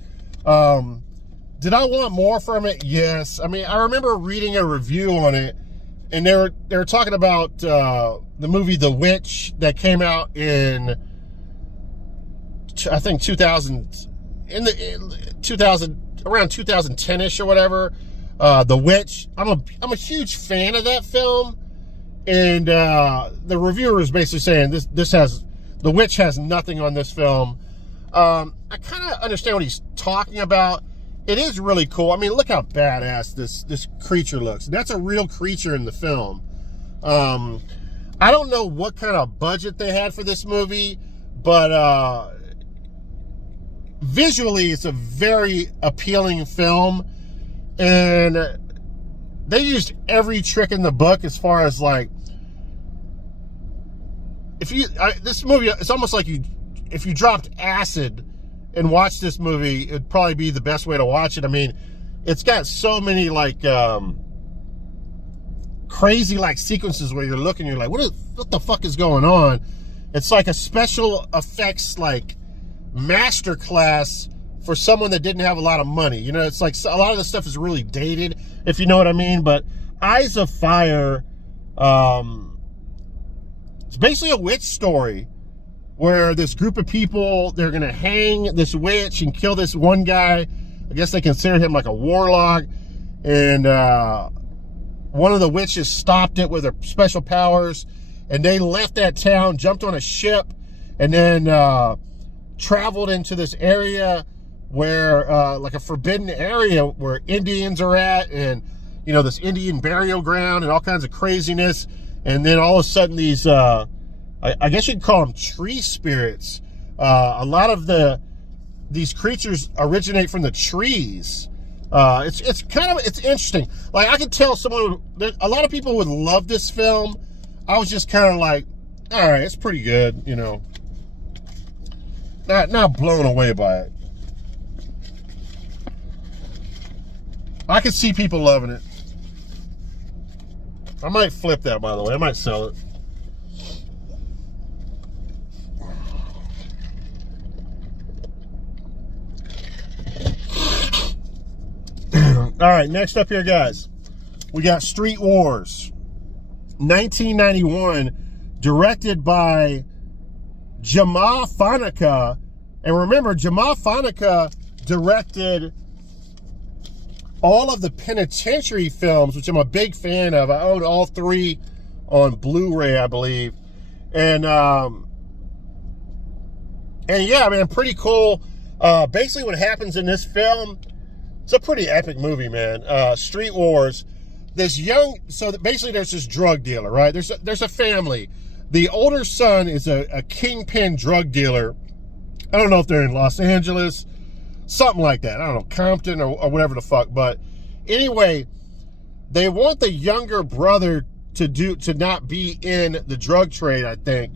did I want more from it? Yes. I mean, I remember reading a review on it, and they were talking about the movie The Witch that came out in, I think 2000, around 2010-ish or whatever. The Witch. I'm a huge fan of that film. And the reviewer is basically saying The Witch has nothing on this film. I kind of understand what he's talking about. It is really cool. I mean, look how badass this creature looks. That's a real creature in the film. I don't know what kind of budget they had for this movie, but visually it's a very appealing film. And they used every trick in the book as far as like, this movie, it's almost like if you dropped acid and watched this movie, it'd probably be the best way to watch it. I mean, it's got so many like crazy like sequences where you're looking, you're like, what the fuck is going on? It's like a special effects like masterclass for someone that didn't have a lot of money. You know, it's like a lot of the stuff is really dated, if you know what I mean. But Eyes of Fire, it's basically a witch story where this group of people, they're going to hang this witch and kill this one guy. I guess they consider him like a warlock. And one of the witches stopped it with her special powers. And they left that town, jumped on a ship, and then traveled into this area where, like a forbidden area where Indians are at. And, you know, this Indian burial ground and all kinds of craziness. And then all of a sudden these, I guess you'd call them tree spirits. A lot of these creatures originate from the trees. It's interesting. Like, I could tell a lot of people would love this film. I was just kind of like, all right, it's pretty good, you know. Not blown away by it. I could see people loving it. I might flip that, by the way. I might sell it. All right, next up here, guys, we got Street Wars, 1991, directed by Jamal Faneca. And remember, Jamal Faneca directed all of the penitentiary films, which I'm a big fan of. I own all 3 on Blu-ray, I believe. And yeah, man, pretty cool. Basically what happens in this film, it's a pretty epic movie, man. Street Wars. So basically there's this drug dealer, right? There's a family. The older son is a kingpin drug dealer. I don't know if they're in Los Angeles, something like that. I don't know, Compton or whatever the fuck. But anyway, they want the younger brother to not be in the drug trade, I think.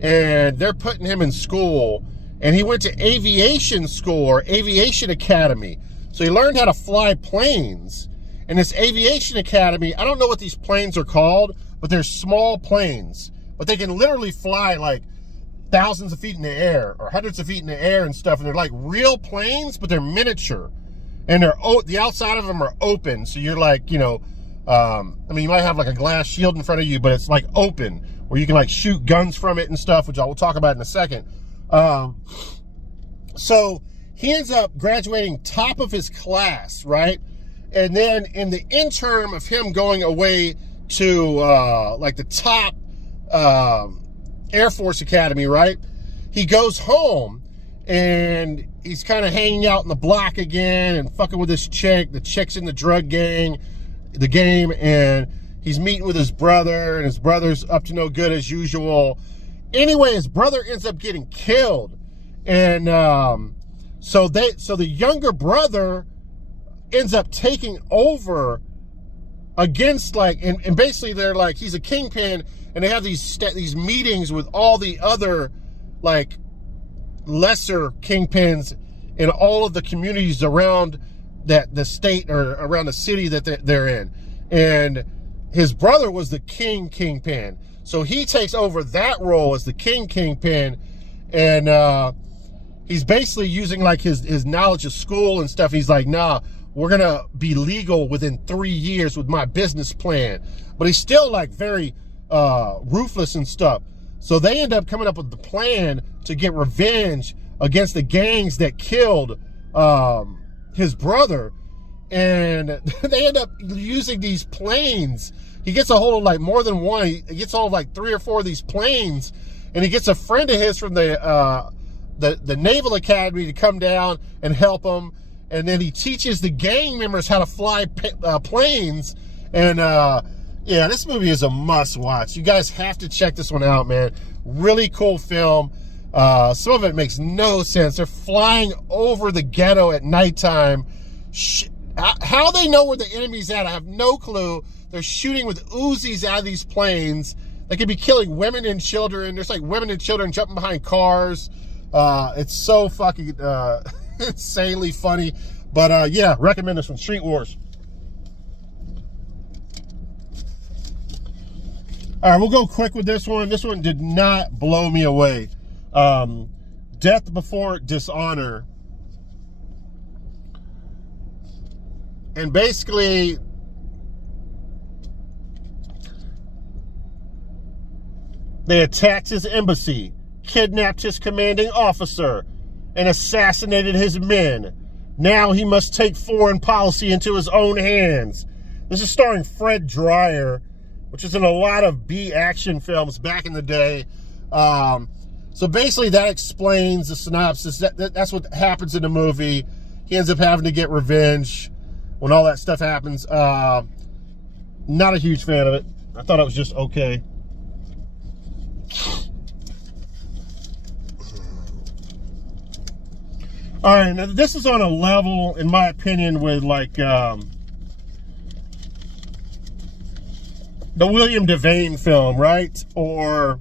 And they're putting him in school. And he went to aviation school or aviation academy. So he learned how to fly planes. And this aviation academy, I don't know what these planes are called, but they're small planes. But they can literally fly like thousands of feet in the air or hundreds of feet in the air and stuff. And they're like real planes, but they're miniature. And the outside of them are open. So you're like, you know, I mean, you might have like a glass shield in front of you, but it's like open where you can like shoot guns from it and stuff, which I will talk about in a second. So he ends up graduating top of his class, right? And then in the interim of him going away to like the top Air Force Academy, right? He goes home and he's kind of hanging out in the block again and fucking with this chick. The chick's in the drug game, and he's meeting with his brother, and his brother's up to no good as usual. Anyway, his brother ends up getting killed. And so the younger brother ends up taking over against and basically they're like, he's a kingpin, and they have these meetings with all the other like lesser kingpins in all of the communities around the state or around the city that they're in. And his brother was the kingpin. So he takes over that role as the kingpin, and he's basically using like his knowledge of school and stuff. He's like, nah, we're gonna be legal within 3 years with my business plan. But he's still like very ruthless and stuff. So they end up coming up with the plan to get revenge against the gangs that killed his brother. And they end up using these planes. He gets a hold of like more than one. He gets hold of like 3 or 4 of these planes, and he gets a friend of his from the Naval Academy to come down and help him. And then he teaches the gang members how to fly planes. And yeah, this movie is a must watch. You guys have to check this one out, man. Really cool film. Some of it makes no sense. They're flying over the ghetto at nighttime. How they know where the enemy's at, I have no clue. They're shooting with Uzis out of these planes. They could be killing women and children. There's like women and children jumping behind cars. It's so fucking insanely funny. But yeah, recommend this one, Street Wars. All right, we'll go quick with this one. This one did not blow me away. Death Before Dishonor. And basically, they attacked his embassy, kidnapped his commanding officer, and assassinated his men. Now he must take foreign policy into his own hands. This is starring Fred Dreyer, which is in a lot of B action films back in the day. So basically that explains the synopsis. That's what happens in the movie. He ends up having to get revenge when all that stuff happens. Not a huge fan of it. I thought it was just okay. All right, now this is on a level, in my opinion, with like the William Devane film, right? Or,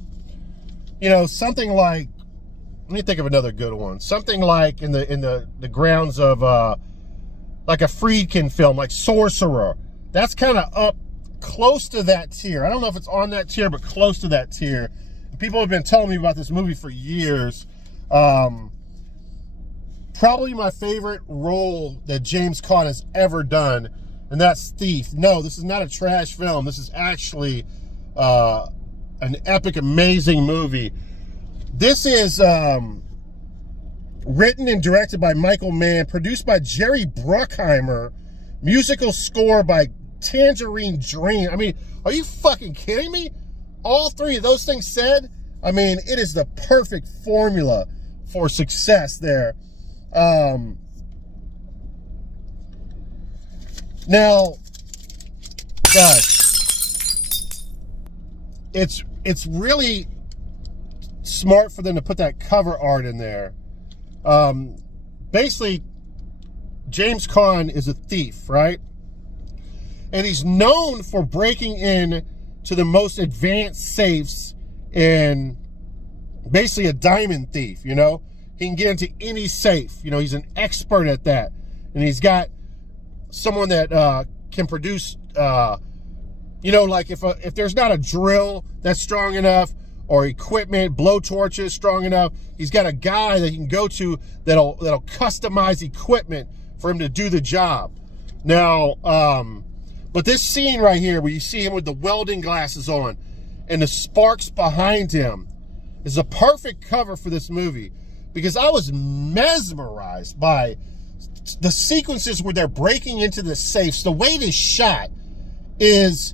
you know, something like, let me think of another good one. Something like in the grounds of like a Friedkin film, like Sorcerer. That's kind of up close to that tier. I don't know if it's on that tier, but close to that tier. People have been telling me about this movie for years. probably my favorite role that James Caan has ever done, and that's Thief. No, this is not a trash film. This is actually an epic, amazing movie. This is written and directed by Michael Mann, produced by Jerry Bruckheimer, musical score by Tangerine Dream. I mean, are you fucking kidding me? All three of those things said, I mean, it is the perfect formula for success there. Now, guys, it's really smart for them to put that cover art in there. Basically, James Caan is a thief, right? And he's known for breaking in to the most advanced safes, and basically a diamond thief, you know? He can get into any safe. You know, he's an expert at that. And he's got someone that can produce, you know, like if there's not a drill that's strong enough, or equipment, blowtorches strong enough, he's got a guy that he can go to that'll customize equipment for him to do the job. Now, but this scene right here where you see him with the welding glasses on and the sparks behind him is a perfect cover for this movie, because I was mesmerized by the sequences where they're breaking into the safes. The way it is shot is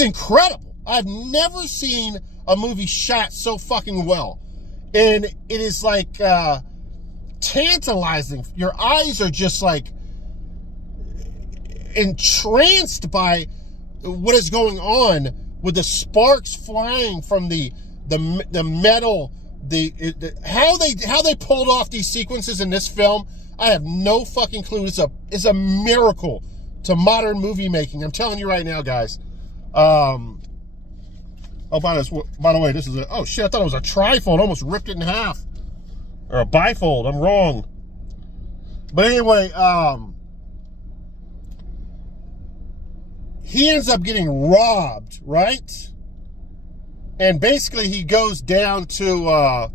incredible. I've never seen a movie shot so fucking well. And it is like tantalizing. Your eyes are just like entranced by what is going on with the sparks flying from the metal, how they pulled off these sequences in this film. I have no fucking clue. It's a miracle to modern movie making. I'm telling you right now, guys. Oh, by the way, this is oh shit, I thought it was a trifold. I almost ripped it in half. Or a bifold. I'm wrong. But anyway, he ends up getting robbed, right? And basically he goes down to,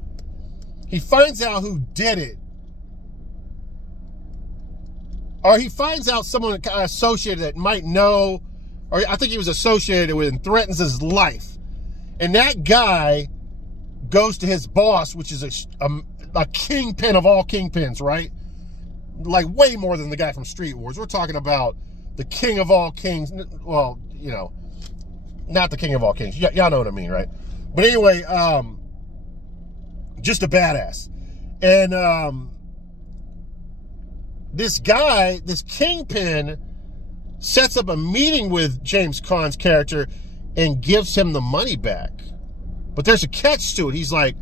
he finds out who did it. Or he finds out someone associated that might know, or I think he was associated with, and threatens his life. And that guy goes to his boss, which is a kingpin of all kingpins, right? Like way more than the guy from Street Wars. We're talking about the king of all kings. Well, you know, not the king of all kings. Y'all know what I mean, right? But anyway, just a badass. And this guy, this kingpin, sets up a meeting with James Caan's character and gives him the money back. But there's a catch to it. He's like,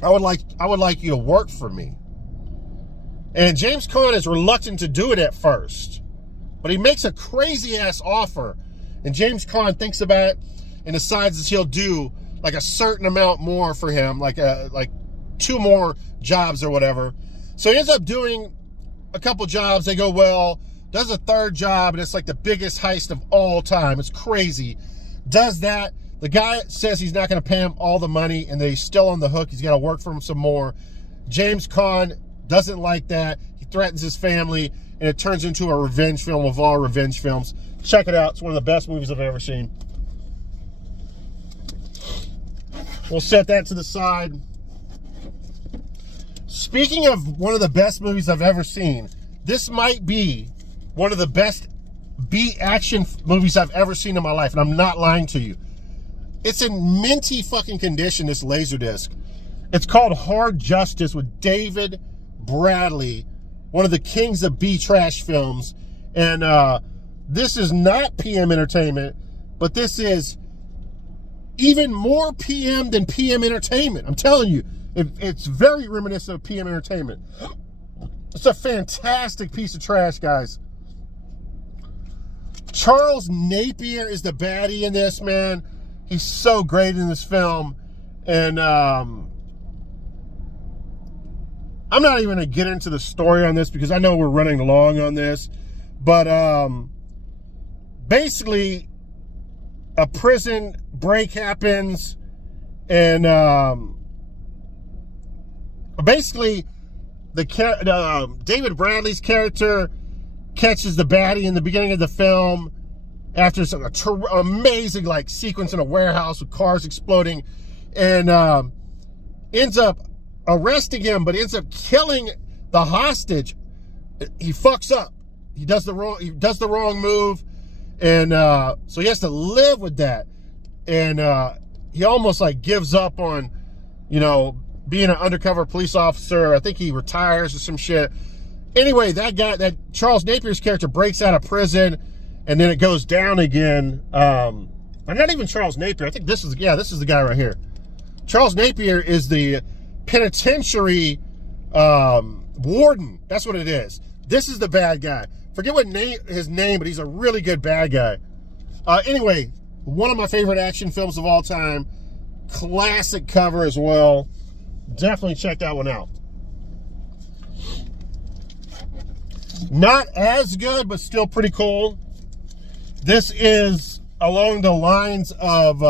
I would like you to work for me. And James Caan is reluctant to do it at first, but he makes a crazy ass offer, and James Caan thinks about it and decides that he'll do like a certain amount more for him, like 2 more jobs or whatever. So he ends up doing a couple jobs. They go well. Does a 3rd job, and it's like the biggest heist of all time. It's crazy. Does that. The guy says he's not going to pay him all the money, and that he's still on the hook. He's got to work for him some more. James Caan doesn't like that. He threatens his family, and it turns into a revenge film of all revenge films. Check it out. It's one of the best movies I've ever seen. We'll set that to the side. Speaking of one of the best movies I've ever seen, this might be one of the best B-action movies I've ever seen in my life, and I'm not lying to you. It's in minty fucking condition, this Laserdisc. It's called Hard Justice with David Bradley, one of the kings of B-trash films. And this is not PM Entertainment, but this is even more PM than PM Entertainment. I'm telling you, it's very reminiscent of PM Entertainment. It's a fantastic piece of trash, guys. Charles Napier is the baddie in this, man. He's so great in this film. And I'm not even going to get into the story on this because I know we're running long on this. But basically, a prison break happens. And basically, David Bradley's character catches the baddie in the beginning of the film after some amazing like sequence in a warehouse with cars exploding, and ends up arresting him, but ends up killing the hostage. He fucks up. He does the wrong move, and so he has to live with that. And he almost like gives up on, you know, being an undercover police officer. I think he retires or some shit. Anyway, that Charles Napier's character breaks out of prison, and then it goes down again. Not even Charles Napier. I think this is the guy right here. Charles Napier is the penitentiary warden. That's what it is. This is the bad guy. Forget his name, but he's a really good bad guy. Anyway, one of my favorite action films of all time. Classic cover as well. Definitely check that one out. Not as good, but still pretty cool. This is along the lines of,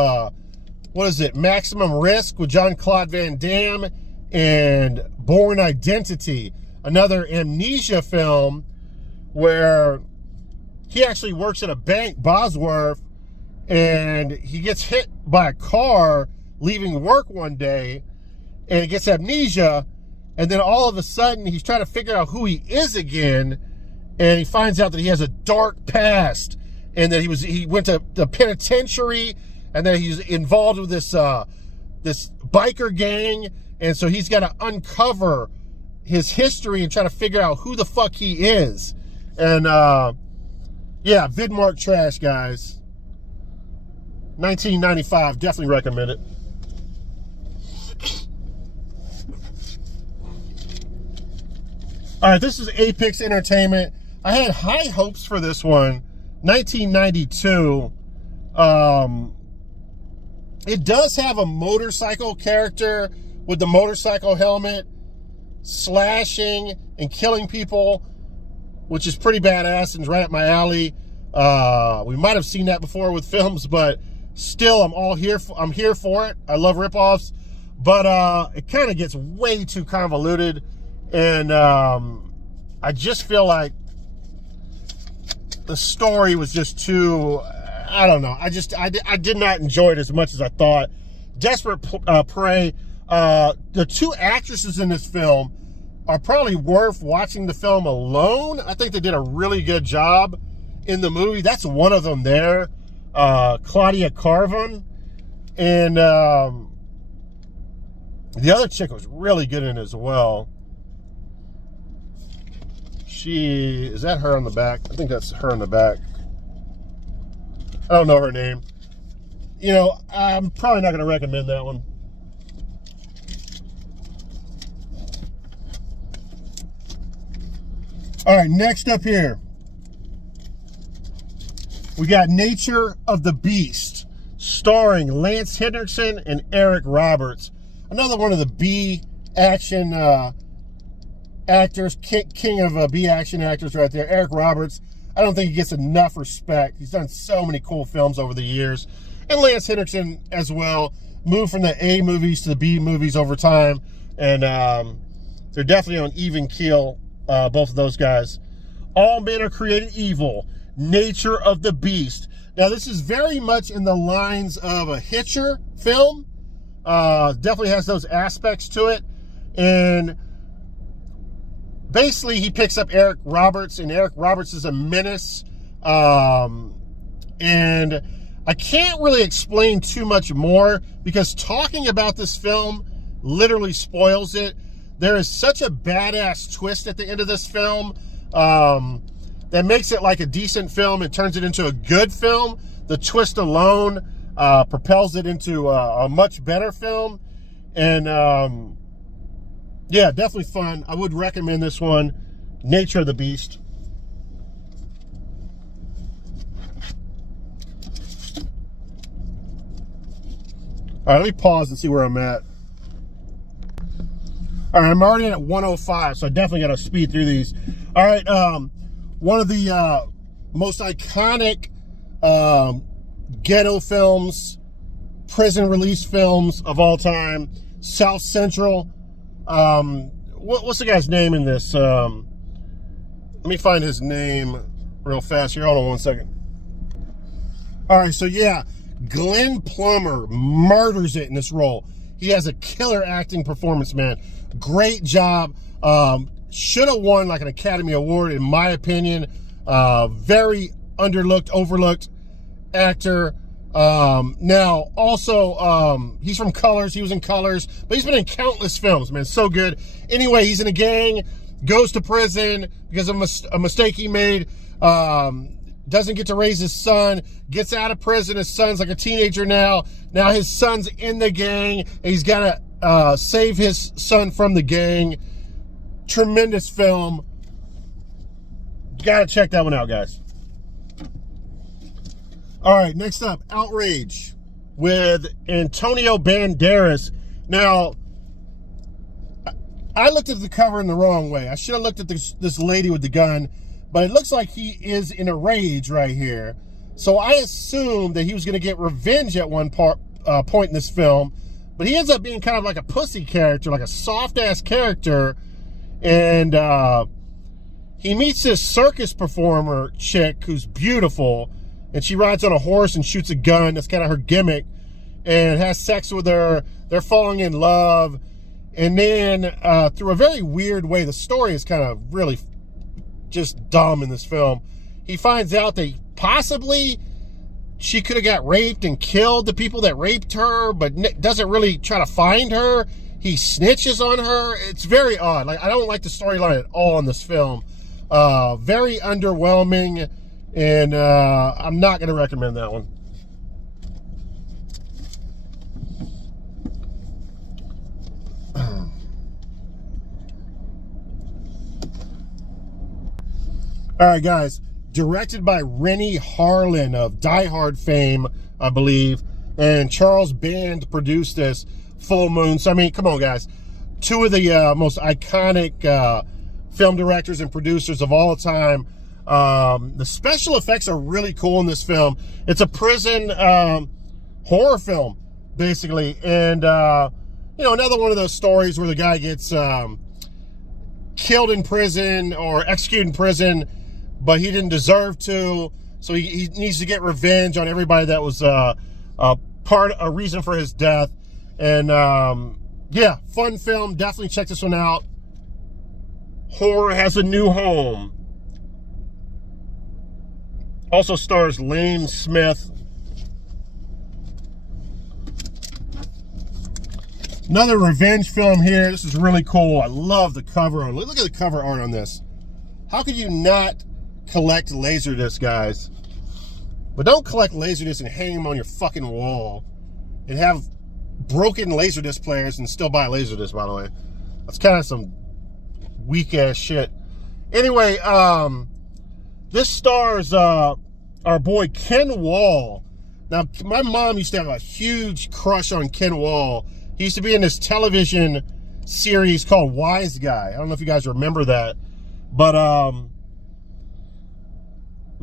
what is it? Maximum Risk with Jean-Claude Van Damme and Bourne Identity. Another amnesia film where he actually works at a bank, Bosworth, and he gets hit by a car leaving work one day, and he gets amnesia, and then all of a sudden he's trying to figure out who he is again, and he finds out that he has a dark past, and that he went to the penitentiary, and that he's involved with this this biker gang, and so he's got to uncover his history and try to figure out who the fuck he is. And yeah, Vidmark trash, guys. 1995, definitely recommend it. All right, this is Apex Entertainment. I had high hopes for this one. 1992. It does have a motorcycle character with the motorcycle helmet slashing and killing people, which is pretty badass and right up my alley. We might have seen that before with films, but still, I'm here for it. I love ripoffs, but it kind of gets way too convoluted, and I just feel like the story was just too, I don't know. I did not enjoy it as much as I thought. Desperate Prey. The two actresses in this film are probably worth watching the film alone. I think they did a really good job in the movie. That's one of them there. Claudia Carvin. And the other chick was really good in it as well. Is that her on the back? I think that's her on the back. I don't know her name. You know, I'm probably not going to recommend that one. All right, next up here, we got Nature of the Beast, starring Lance Henriksen and Eric Roberts. Another one of the B action actors, king of B action actors right there. Eric Roberts, I don't think he gets enough respect. He's done so many cool films over the years. And Lance Henriksen as well, moved from the A movies to the B movies over time. And they're definitely on even keel, both of those guys. All Men Are Created Evil, Nature of the Beast. Now, this is very much in the lines of a Hitcher film. Definitely has those aspects to it. And basically, he picks up Eric Roberts, and Eric Roberts is a menace. And I can't really explain too much more because talking about this film literally spoils it. There is such a badass twist at the end of this film that makes it like a decent film and turns it into a good film. The twist alone propels it into a much better film. And yeah, definitely fun. I would recommend this one, Nature of the Beast. All right, let me pause and see where I'm at. All right, I'm already at 105, so I definitely got to speed through these. All right, one of the most iconic ghetto films, prison release films of all time, South Central. what's the guy's name in this? Let me find his name real fast here. Hold on one second. All right, so yeah, Glenn Plummer murders it in this role. He has a killer acting performance, man. Great job. Should have won like an Academy Award, in my opinion. Very underlooked, overlooked actor. Now, also, he's from Colors. He was in Colors, but he's been in countless films, man. So good. Anyway, he's in a gang, goes to prison because of a mistake he made. Doesn't get to raise his son, gets out of prison. His son's like a teenager now. Now his son's in the gang, and he's got to save his son from the gang. Tremendous film. You got to check that one out, guys. All right, next up, Outrage with Antonio Banderas. Now, I looked at the cover in the wrong way. I should have looked at this lady with the gun, but it looks like he is in a rage right here. So I assumed that he was going to get revenge at one point in this film, but he ends up being kind of like a pussy character, like a soft-ass character, and he meets this circus performer chick who's beautiful, and she rides on a horse and shoots a gun. That's kind of her gimmick, and has sex with her. They're falling in love, and then through a very weird way, the story is kind of really just dumb in this film. He finds out that possibly she could have got raped and killed the people that raped her, but doesn't really try to find her. He snitches on her. It's very odd. Like, I don't like the storyline at all in this film. Very underwhelming, and I'm not going to recommend that one. All right, guys. Directed by Rennie Harlin of Die Hard fame, I believe. And Charles Band produced this. Full Moon. So, I mean, come on, guys. Two of the most iconic film directors and producers of all time. The special effects are really cool in this film. It's a prison horror film, basically. And, you know, another one of those stories where the guy gets killed in prison or executed in prison, but he didn't deserve to, so he needs to get revenge on everybody that was a reason for his death. And yeah, fun film. Definitely check this one out. Horror Has a New Home. Also stars Lane Smith. Another revenge film here. This is really cool. I love the cover art. Look at the cover art on this. How could you not collect Laserdisc, guys? But don't collect Laserdisc and hang them on your fucking wall and have broken Laserdisc players and still buy a Laserdisc, by the way. That's kind of some weak ass shit. Anyway, this stars our boy Ken Wall. Now, my mom used to have a huge crush on Ken Wall. He used to be in this television series called Wise Guy. I don't know if you guys remember that, but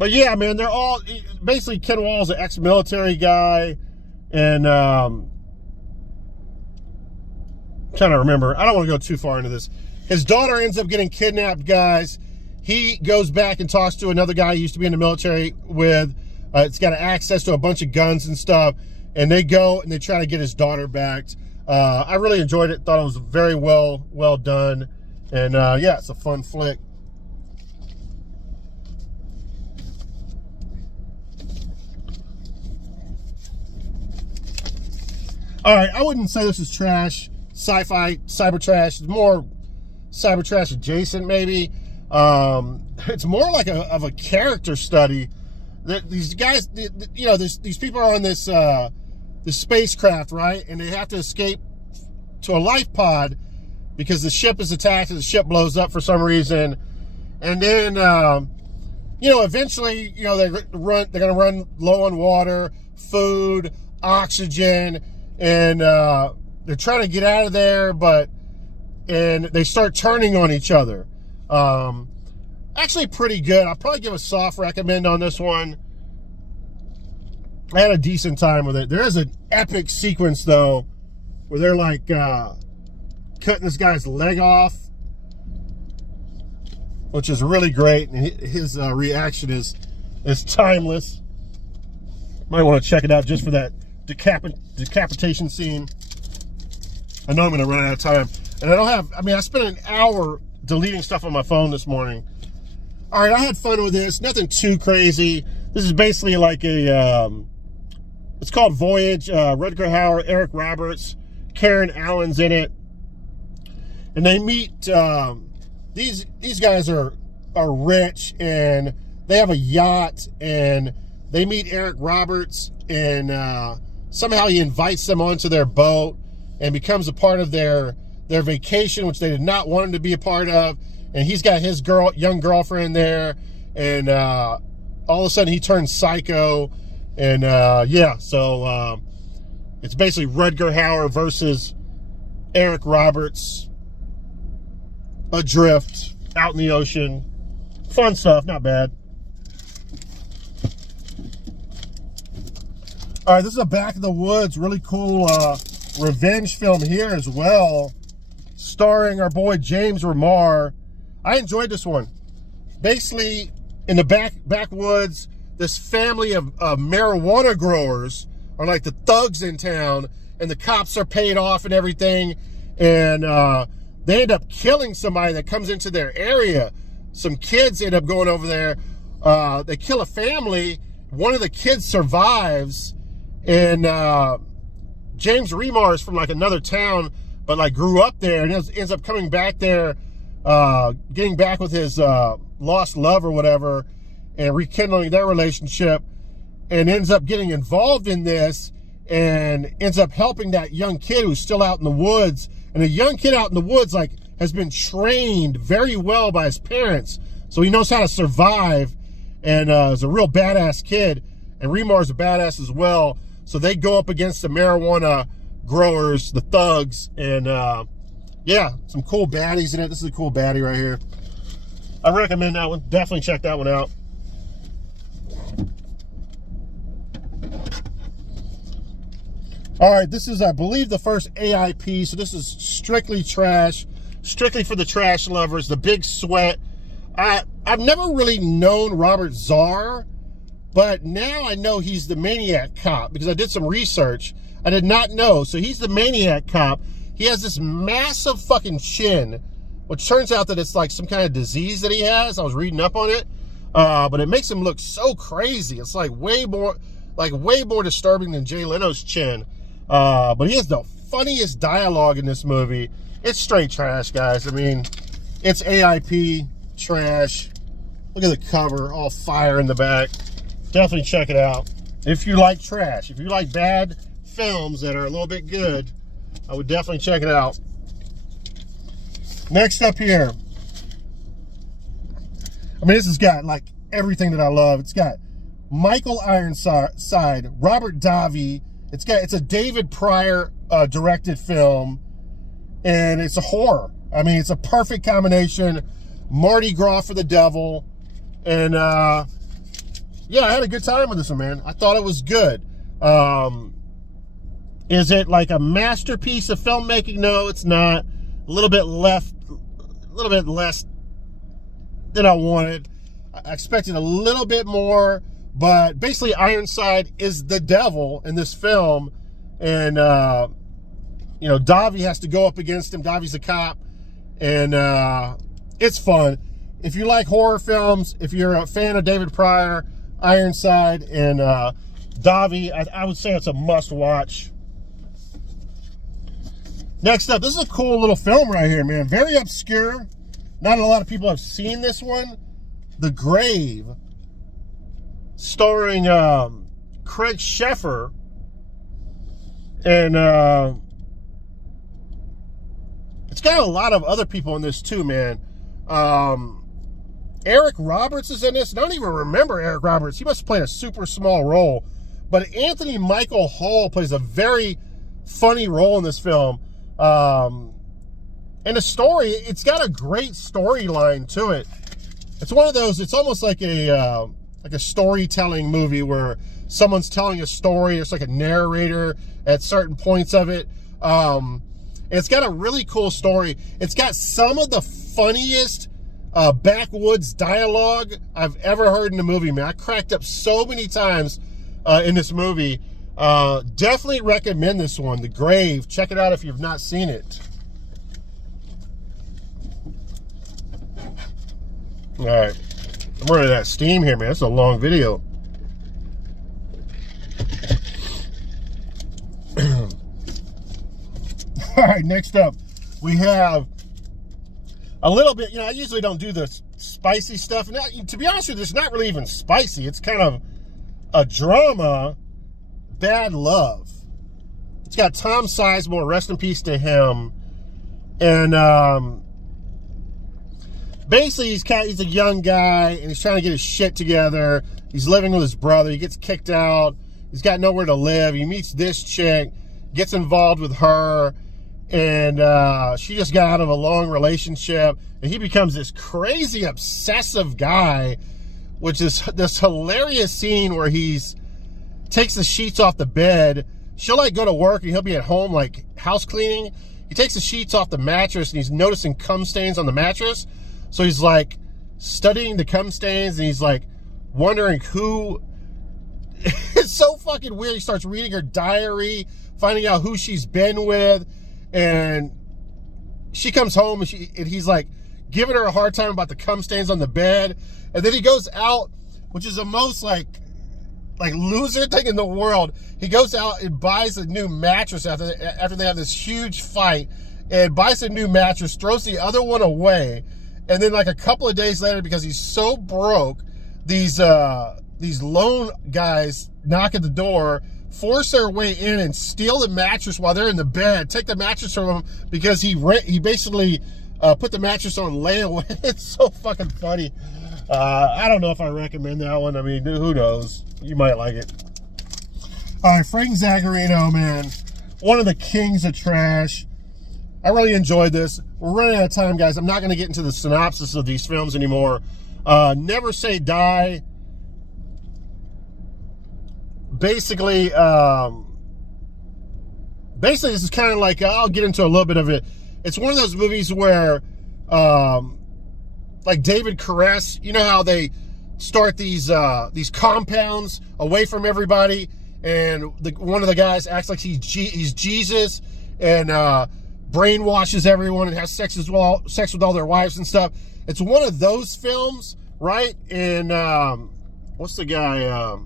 yeah, man, they're all basically, Ken Wall's an ex-military guy, and trying to remember. I don't want to go too far into this. His daughter ends up getting kidnapped, guys. He goes back and talks to another guy he used to be in the military with. It's got access to a bunch of guns and stuff, and they go and they try to get his daughter back. I really enjoyed it. Thought it was very well done, and yeah, it's a fun flick. All right, I wouldn't say this is trash, sci-fi, cyber trash. It's more cyber trash adjacent, maybe. It's more like a character study. These guys, you know, these people are on this spacecraft, right? And they have to escape to a life pod because the ship is attacked and the ship blows up for some reason. And then, you know, eventually, you know, they're going to run low on water, food, oxygen, and they're trying to get out of there, and they start turning on each other. Actually pretty good. I'll probably give a soft recommend on this one. I had a decent time with it. There is an epic sequence, though, where they're like cutting this guy's leg off, which is really great. And his reaction is timeless. Might want to check it out just for that decapitation scene. I know I'm going to run out of time. And I don't have, I mean, I spent an hour deleting stuff on my phone this morning. All right, I had fun with this. Nothing too crazy. This is basically like a, it's called Voyage. Rutger Hauer, Eric Roberts, Karen Allen's in it. And they meet, these guys are rich, and they have a yacht, and they meet Eric Roberts, and somehow he invites them onto their boat and becomes a part of their vacation, which they did not want him to be a part of. And he's got his young girlfriend there, and all of a sudden he turns psycho. And yeah, so it's basically Rutger Hauer versus Eric Roberts adrift out in the ocean. Fun stuff, not bad. All right, this is a Back of the Woods, really cool revenge film here as well, starring our boy James Remar. I enjoyed this one. Basically, in the backwoods, this family of marijuana growers are like the thugs in town, and the cops are paid off and everything, and they end up killing somebody that comes into their area. Some kids end up going over there. They kill a family. One of the kids survives, and James Remar is from like another town, but like grew up there, and ends up coming back there, getting back with his lost love or whatever, and rekindling their relationship, and ends up getting involved in this, and ends up helping that young kid who's still out in the woods. And a young kid out in the woods like has been trained very well by his parents, so he knows how to survive, and is a real badass kid. And Remar's a badass as well. So they go up against the marijuana growers, the thugs, and yeah, some cool baddies in it. This is a cool baddie right here. I recommend that one. Definitely check that one out. All right, this is, I believe, the first AIP, so this is strictly trash, strictly for the trash lovers, The Big Sweat. I've never really known Robert Zarr, but now I know he's the Maniac Cop because I did some research. I did not know. So he's the Maniac Cop. He has this massive fucking chin, which turns out that it's like some kind of disease that he has. I was reading up on it, but it makes him look so crazy. It's like way more disturbing than Jay Leno's chin. But he has the funniest dialogue in this movie. It's straight trash, guys. I mean, it's AIP trash. Look at the cover, all fire in the back. Definitely check it out. If you like trash, if you like bad films that are a little bit good, I would definitely check it out. Next up here. I mean, this has got like everything that I love. It's got Michael Ironside, Robert Davi. It's a David Pryor directed film, and it's a horror. I mean, it's a perfect combination. Mardi Gras for the devil, and yeah, I had a good time with this one, man. I thought it was good. Is it like a masterpiece of filmmaking? No, it's not. A little bit less than I wanted. I expected a little bit more. But basically, Ironside is the devil in this film, and you know, Davi has to go up against him. Davi's a cop, and it's fun. If you like horror films, if you're a fan of David Pryor, Ironside, and Davi, I would say it's a must-watch. Next up, this is a cool little film right here, man. Very obscure. Not a lot of people have seen this one. The Grave, starring Craig Sheffer, and it's got a lot of other people in this too, man. Eric Roberts is in this, and I don't even remember Eric Roberts. He must have played a super small role, but Anthony Michael Hall plays a very funny role in this film. And the story, it's got a great storyline to it. It's one of those, it's almost like a storytelling movie where someone's telling a story. It's like a narrator at certain points of it. It's got a really cool story. It's got some of the funniest backwoods dialogue I've ever heard in a movie, man. I cracked up so many times in this movie. Definitely recommend this one, The Grave. Check it out if you've not seen it. All right, I'm running out of steam here, man. It's a long video. All right, next up, we have a little bit, I usually don't do the spicy stuff. And that, to be honest with you, it's not really even spicy. It's kind of a drama, Bad Love. It's got Tom Sizemore, rest in peace to him. And basically, he's a young guy, and he's trying to get his shit together. He's living with his brother. He gets kicked out. He's got nowhere to live. He meets this chick, gets involved with her, and she just got out of a long relationship, and he becomes this crazy obsessive guy, which is this hilarious scene where he's takes the sheets off the bed. She'll like go to work and he'll be at home like house cleaning. He takes the sheets off the mattress and he's noticing cum stains on the mattress. So he's like studying the cum stains and he's like wondering who. It's so fucking weird. He starts reading her diary, finding out who she's been with, and she comes home and he's like giving her a hard time about the cum stains on the bed. And then he goes out, which is the most like loser thing in the world. He goes out and buys a new mattress after they have this huge fight, and buys a new mattress, throws the other one away, and then like a couple of days later, because he's so broke, these loan guys knock at the door, force their way in and steal the mattress while they're in the bed, take the mattress from him because he basically put the mattress on layaway. It's so fucking funny. I don't know if I recommend that one. I mean, who knows? You might like it. All right, Frank Zagarino, man. One of the kings of trash. I really enjoyed this. We're running out of time, guys. I'm not going to get into the synopsis of these films anymore. Never Say Die. Basically, this is kind of like, I'll get into a little bit of it. It's one of those movies where, like David Caress, you know how they start these compounds away from everybody, and one of the guys acts like he's Jesus and brainwashes everyone and has sex with all their wives and stuff. It's one of those films, right? And what's the guy?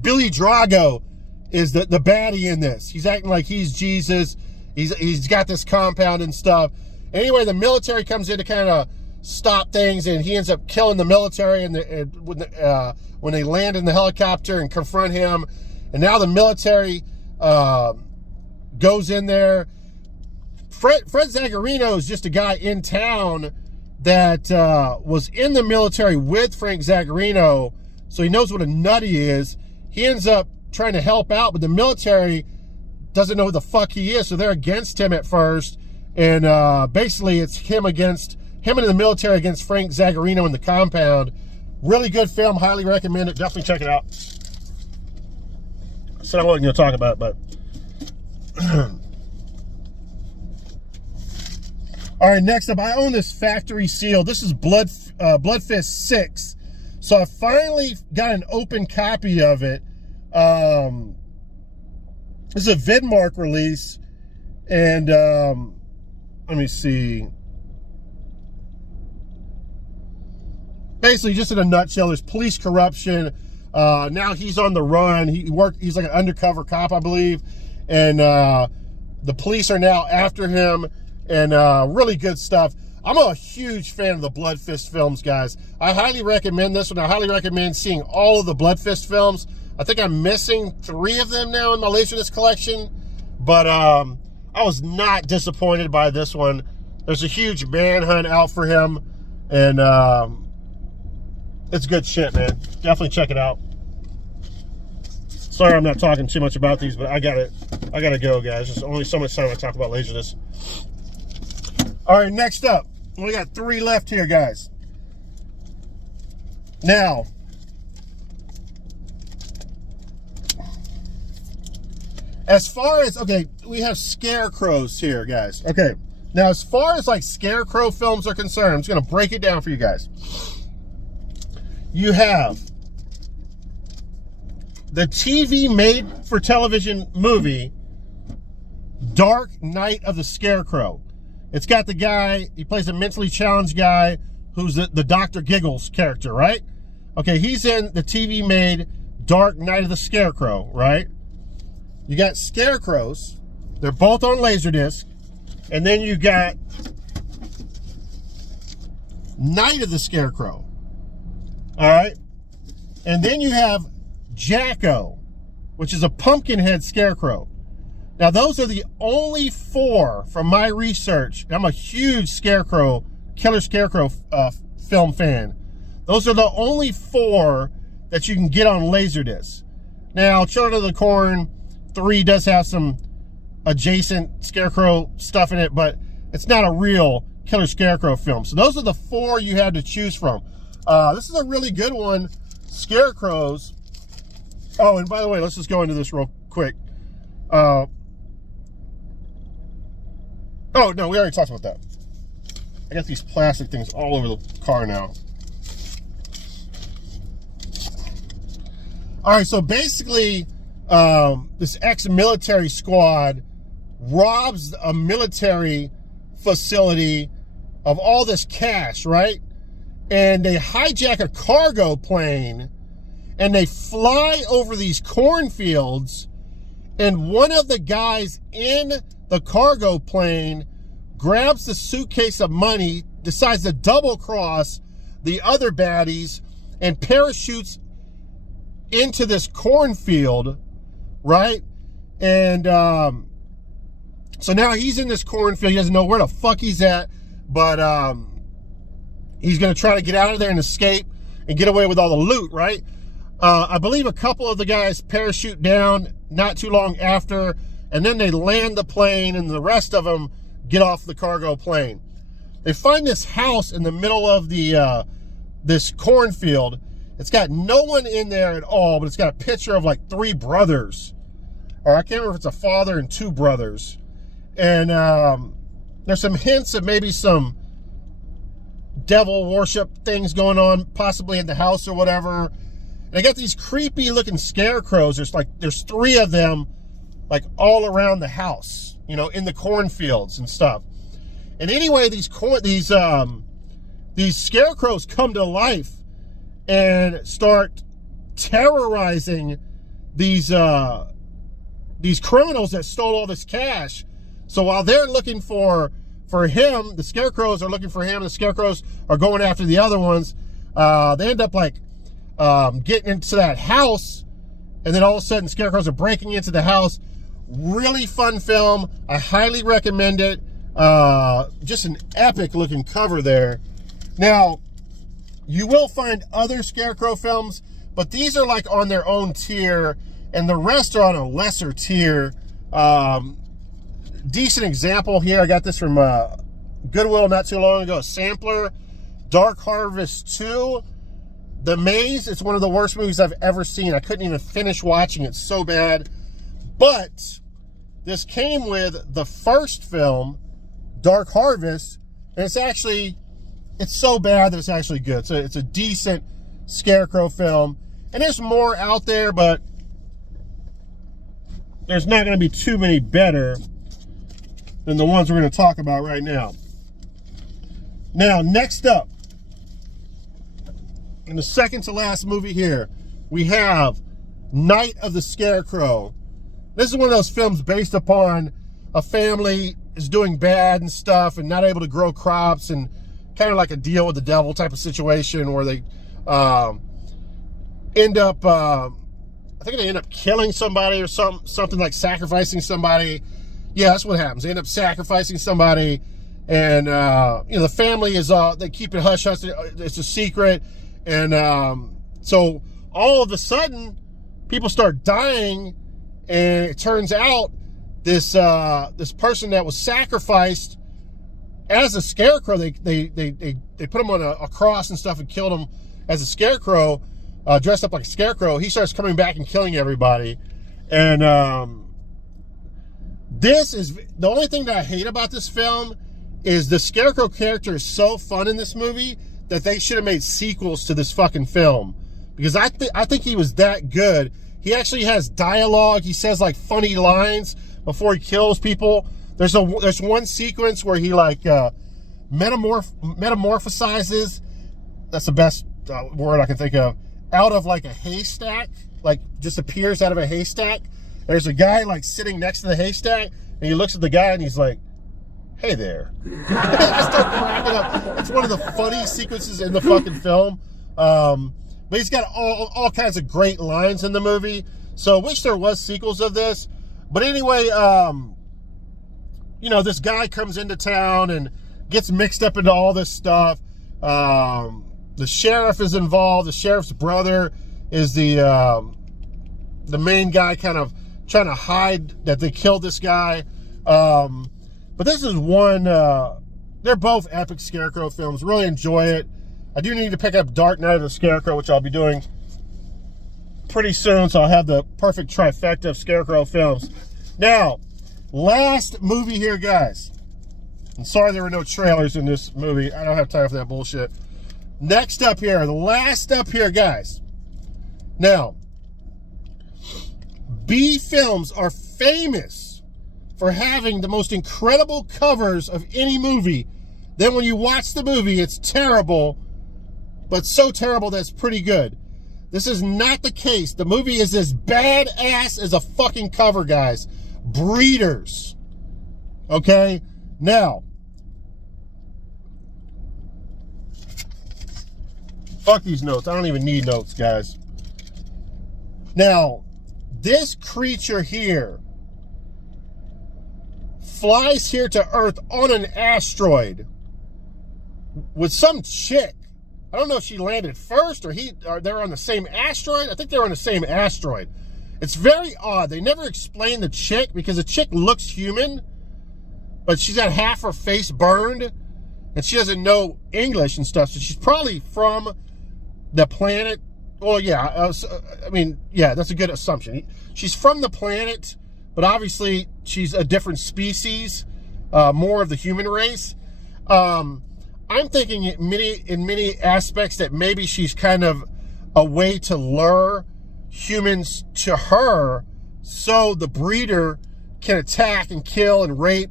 Billy Drago is the baddie in this. He's acting like he's Jesus. He's got this compound and stuff. Anyway, the military comes in to kind of stop things, and he ends up killing the military when they land in the helicopter and confront him. And now the military goes in there. Fred Zagarino is just a guy in town that was in the military with Frank Zagarino, so he knows what a nut he is. He ends up trying to help out, but the military doesn't know who the fuck he is, so they're against him at first. And basically, it's him and the military against Frank Zagarino in the compound. Really good film. Highly recommend it. Definitely check it out. So I wasn't going to talk about it, but all right, next up, I own this factory seal. This is Blood Fist 6. So I finally got an open copy of it. This is a Vidmark release, and let me see. Basically, just in a nutshell, there's police corruption. Now he's on the run. He's like an undercover cop, I believe, and the police are now after him. And really good stuff. I'm a huge fan of the Blood Fist films, guys. I highly recommend this one. I highly recommend seeing all of the Blood Fist films. I think I'm missing 3 of them now in my Laserdisc collection. But I was not disappointed by this one. There's a huge manhunt out for him. And it's good shit, man. Definitely check it out. Sorry I'm not talking too much about these, but I gotta go, guys. There's only so much time I talk about Laserdisc. All right, next up, we got 3 left here, guys. Now, as far as, okay, we have scarecrows here, guys. Okay, Now, as far as like Scarecrow films are concerned, I'm just going to break it down for you guys. You have the TV made for television movie, Dark Night of the Scarecrow. It's got the guy, he plays a mentally challenged guy who's the Dr. Giggles character, right? Okay, he's in the TV made Dark Night of the Scarecrow, right? You got Scarecrows. They're both on Laserdisc. And then you got Night of the Scarecrow. All right? And then you have Jacko, which is a pumpkin-head scarecrow. Now, those are the only 4 from my research. I'm a huge Scarecrow, Killer Scarecrow film fan. Those are the only 4 that you can get on Laserdisc. Now, Children of the Corn 3 does have some adjacent Scarecrow stuff in it, but it's not a real Killer Scarecrow film. So those are the 4 you have to choose from. This is a really good one, Scarecrows. Oh, and by the way, let's just go into this real quick. Oh, no, we already talked about that. I got these plastic things all over the car now. All right, so basically, this ex-military squad robs a military facility of all this cash, right? And they hijack a cargo plane, and they fly over these cornfields, and one of the guys in the cargo plane grabs the suitcase of money, decides to double cross the other baddies, and parachutes into this cornfield, right? And so now he's in this cornfield. He doesn't know where the fuck he's at, but he's going to try to get out of there and escape and get away with all the loot, right? I believe a couple of the guys parachute down not too long after, and then they land the plane, and the rest of them get off the cargo plane. They find this house in the middle of the this cornfield. It's got no one in there at all, but it's got a picture of like 3 brothers. Or I can't remember if it's a father and 2 brothers. And there's some hints of maybe some devil worship things going on, possibly in the house or whatever. And they got these creepy looking scarecrows. There's 3 of them, like all around the house, you know, in the cornfields and stuff. And anyway, these scarecrows come to life and start terrorizing these criminals that stole all this cash. So while they're looking for him, the scarecrows are looking for him, the scarecrows are going after the other ones. They end up like getting into that house, and then all of a sudden scarecrows are breaking into the house. Really fun film. I highly recommend it. Just an epic looking cover there. Now, you will find other Scarecrow films, but these are like on their own tier, and the rest are on a lesser tier. Decent example here. I got this from Goodwill not too long ago. A sampler, Dark Harvest 2. The Maze, it's one of the worst movies I've ever seen. I couldn't even finish watching it, so bad. But this came with the first film, Dark Harvest, and it's so bad that it's actually good. So it's a decent Scarecrow film. And there's more out there, but there's not going to be too many better than the ones we're going to talk about right now. Now, next up, in the second to last movie here, we have Night of the Scarecrow. This is one of those films based upon a family is doing bad and stuff and not able to grow crops, and kind of like a deal with the devil type of situation where they end up, I think they end up killing somebody or something like sacrificing somebody. Yeah, that's what happens. They end up sacrificing somebody, and the family is they keep it hush hush. It's a secret, and so all of a sudden, people start dying, and it turns out this person that was sacrificed as a scarecrow, they put him on a cross and stuff and killed him as a scarecrow, dressed up like a scarecrow. He starts coming back and killing everybody. And this is the only thing that I hate about this film is the Scarecrow character is so fun in this movie that they should have made sequels to this fucking film, because I think he was that good. He actually has dialogue. He says like funny lines before he kills people. There's one sequence where he like metamorphosizes. That's the best word I can think of. Out of like a haystack, like just appears out of a haystack. There's a guy like sitting next to the haystack, and he looks at the guy and he's like, "Hey there." I start cracking up. It's one of the funny sequences in the fucking film. But he's got all kinds of great lines in the movie. So I wish there was sequels of this. But anyway, you know, this guy comes into town and gets mixed up into all this stuff. The sheriff is involved. The sheriff's brother is the main guy, kind of trying to hide that they killed this guy. But this is one, they're both epic Scarecrow films. Really enjoy it. I do need to pick up Dark Knight of the Scarecrow, which I'll be doing pretty soon, so I'll have the perfect trifecta of Scarecrow films. Now, last movie here, guys. I'm sorry there were no trailers in this movie. I don't have time for that bullshit. Next up here, the last up here, guys. Now, B films are famous for having the most incredible covers of any movie. Then when you watch the movie, it's terrible, but so terrible that it's pretty good. This is not the case. The movie is as badass as a fucking cover, guys. Breeders. Okay? Now, fuck these notes. I don't even need notes, guys. Now, this creature here flies here to Earth on an asteroid with some chick. I don't know if she landed first or they're on the same asteroid. I think they're on the same asteroid. It's very odd. They never explain the chick, because the chick looks human, but she's got half her face burned and she doesn't know English and stuff. So she's probably from the planet. Well, yeah, I mean, yeah, that's a good assumption. She's from the planet, but obviously she's a different species, more of the human race. I'm thinking in many aspects that maybe she's kind of a way to lure humans to her, so the breeder can attack and kill and rape.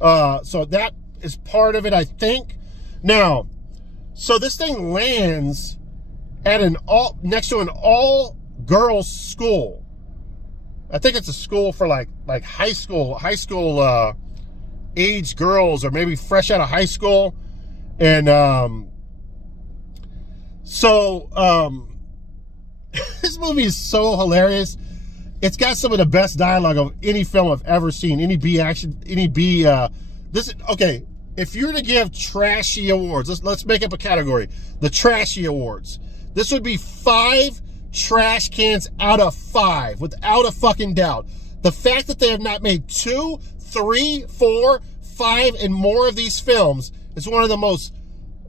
So that is part of it, I think. Now, so this thing lands at next to an all-girls school. I think it's a school for like high school age girls, or maybe fresh out of high school. And this movie is so hilarious. It's got some of the best dialogue of any film I've ever seen. Any B action, okay, if you were to give trashy awards, let's make up a category. The trashy awards. This would be 5 trash cans out of 5, without a fucking doubt. The fact that they have not made 2, 3, 4, 5, and more of these films is one of the most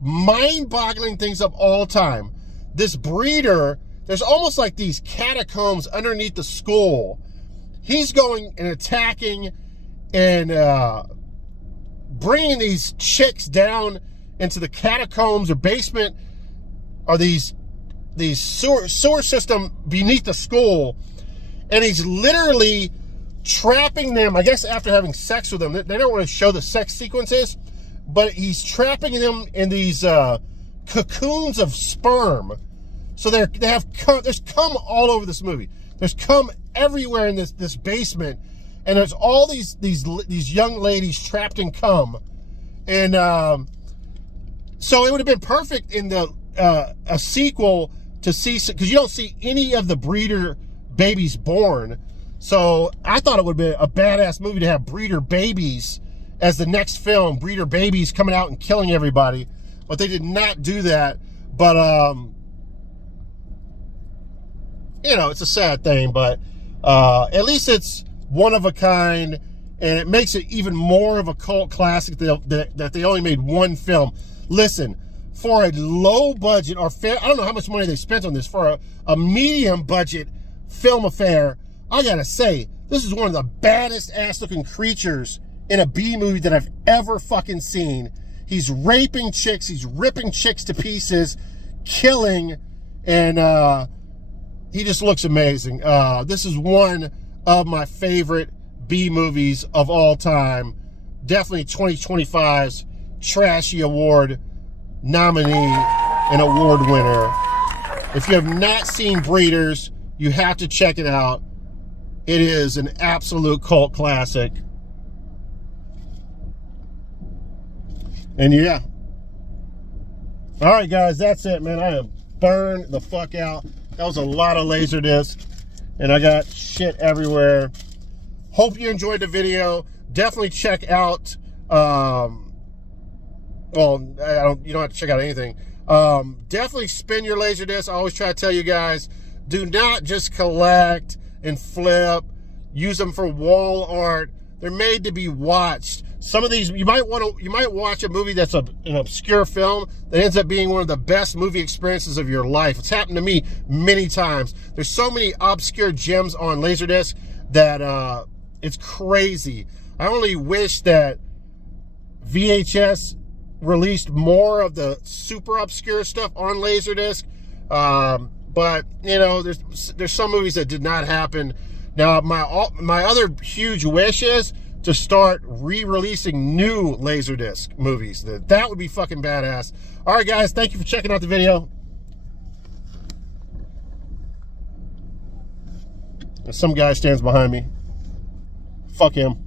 mind-boggling things of all time. This breeder, there's almost like these catacombs underneath the school. He's going and attacking and bringing these chicks down into the catacombs or basement, or these sewer system beneath the school, and he's literally trapping them, I guess after having sex with them. They don't want to show the sex sequences, but he's trapping them in these cocoons of sperm. So there's cum all over this movie. There's cum everywhere in this basement, and there's all these young ladies trapped in cum. And so it would have been perfect in a sequel to see, because you don't see any of the breeder babies born. So I thought it would be a badass movie to have breeder babies as the next film, breeder babies coming out and killing everybody. But they did not do that. But you know, it's a sad thing, but at least it's one of a kind, and it makes it even more of a cult classic that they only made one film. Listen, for a low budget, or I don't know how much money they spent on this, for a medium budget film affair, I gotta say, this is one of the baddest ass looking creatures in a B movie that I've ever fucking seen. He's raping chicks, he's ripping chicks to pieces, killing, and he just looks amazing. This is one of my favorite B movies of all time. Definitely 2025's Trashy Award nominee and award winner. If you have not seen Breeders, you have to check it out. It is an absolute cult classic. And yeah. All right, guys, that's it, man. I am burned the fuck out. That was a lot of Laserdisc, and I got shit everywhere. Hope you enjoyed the video. Definitely check out, well, you don't have to check out anything. Definitely spin your Laserdisc. I always try to tell you guys, do not just collect and flip. Use them for wall art. They're made to be watched. Some of these, you might watch a movie that's an obscure film that ends up being one of the best movie experiences of your life. It's happened to me many times. There's so many obscure gems on Laserdisc that it's crazy. I only wish that VHS released more of the super obscure stuff on Laserdisc. But you know, there's some movies that did not happen. Now, my other huge wish is to start re-releasing new Laserdisc movies. That would be fucking badass. All right, guys, thank you for checking out the video. Some guy stands behind me. Fuck him.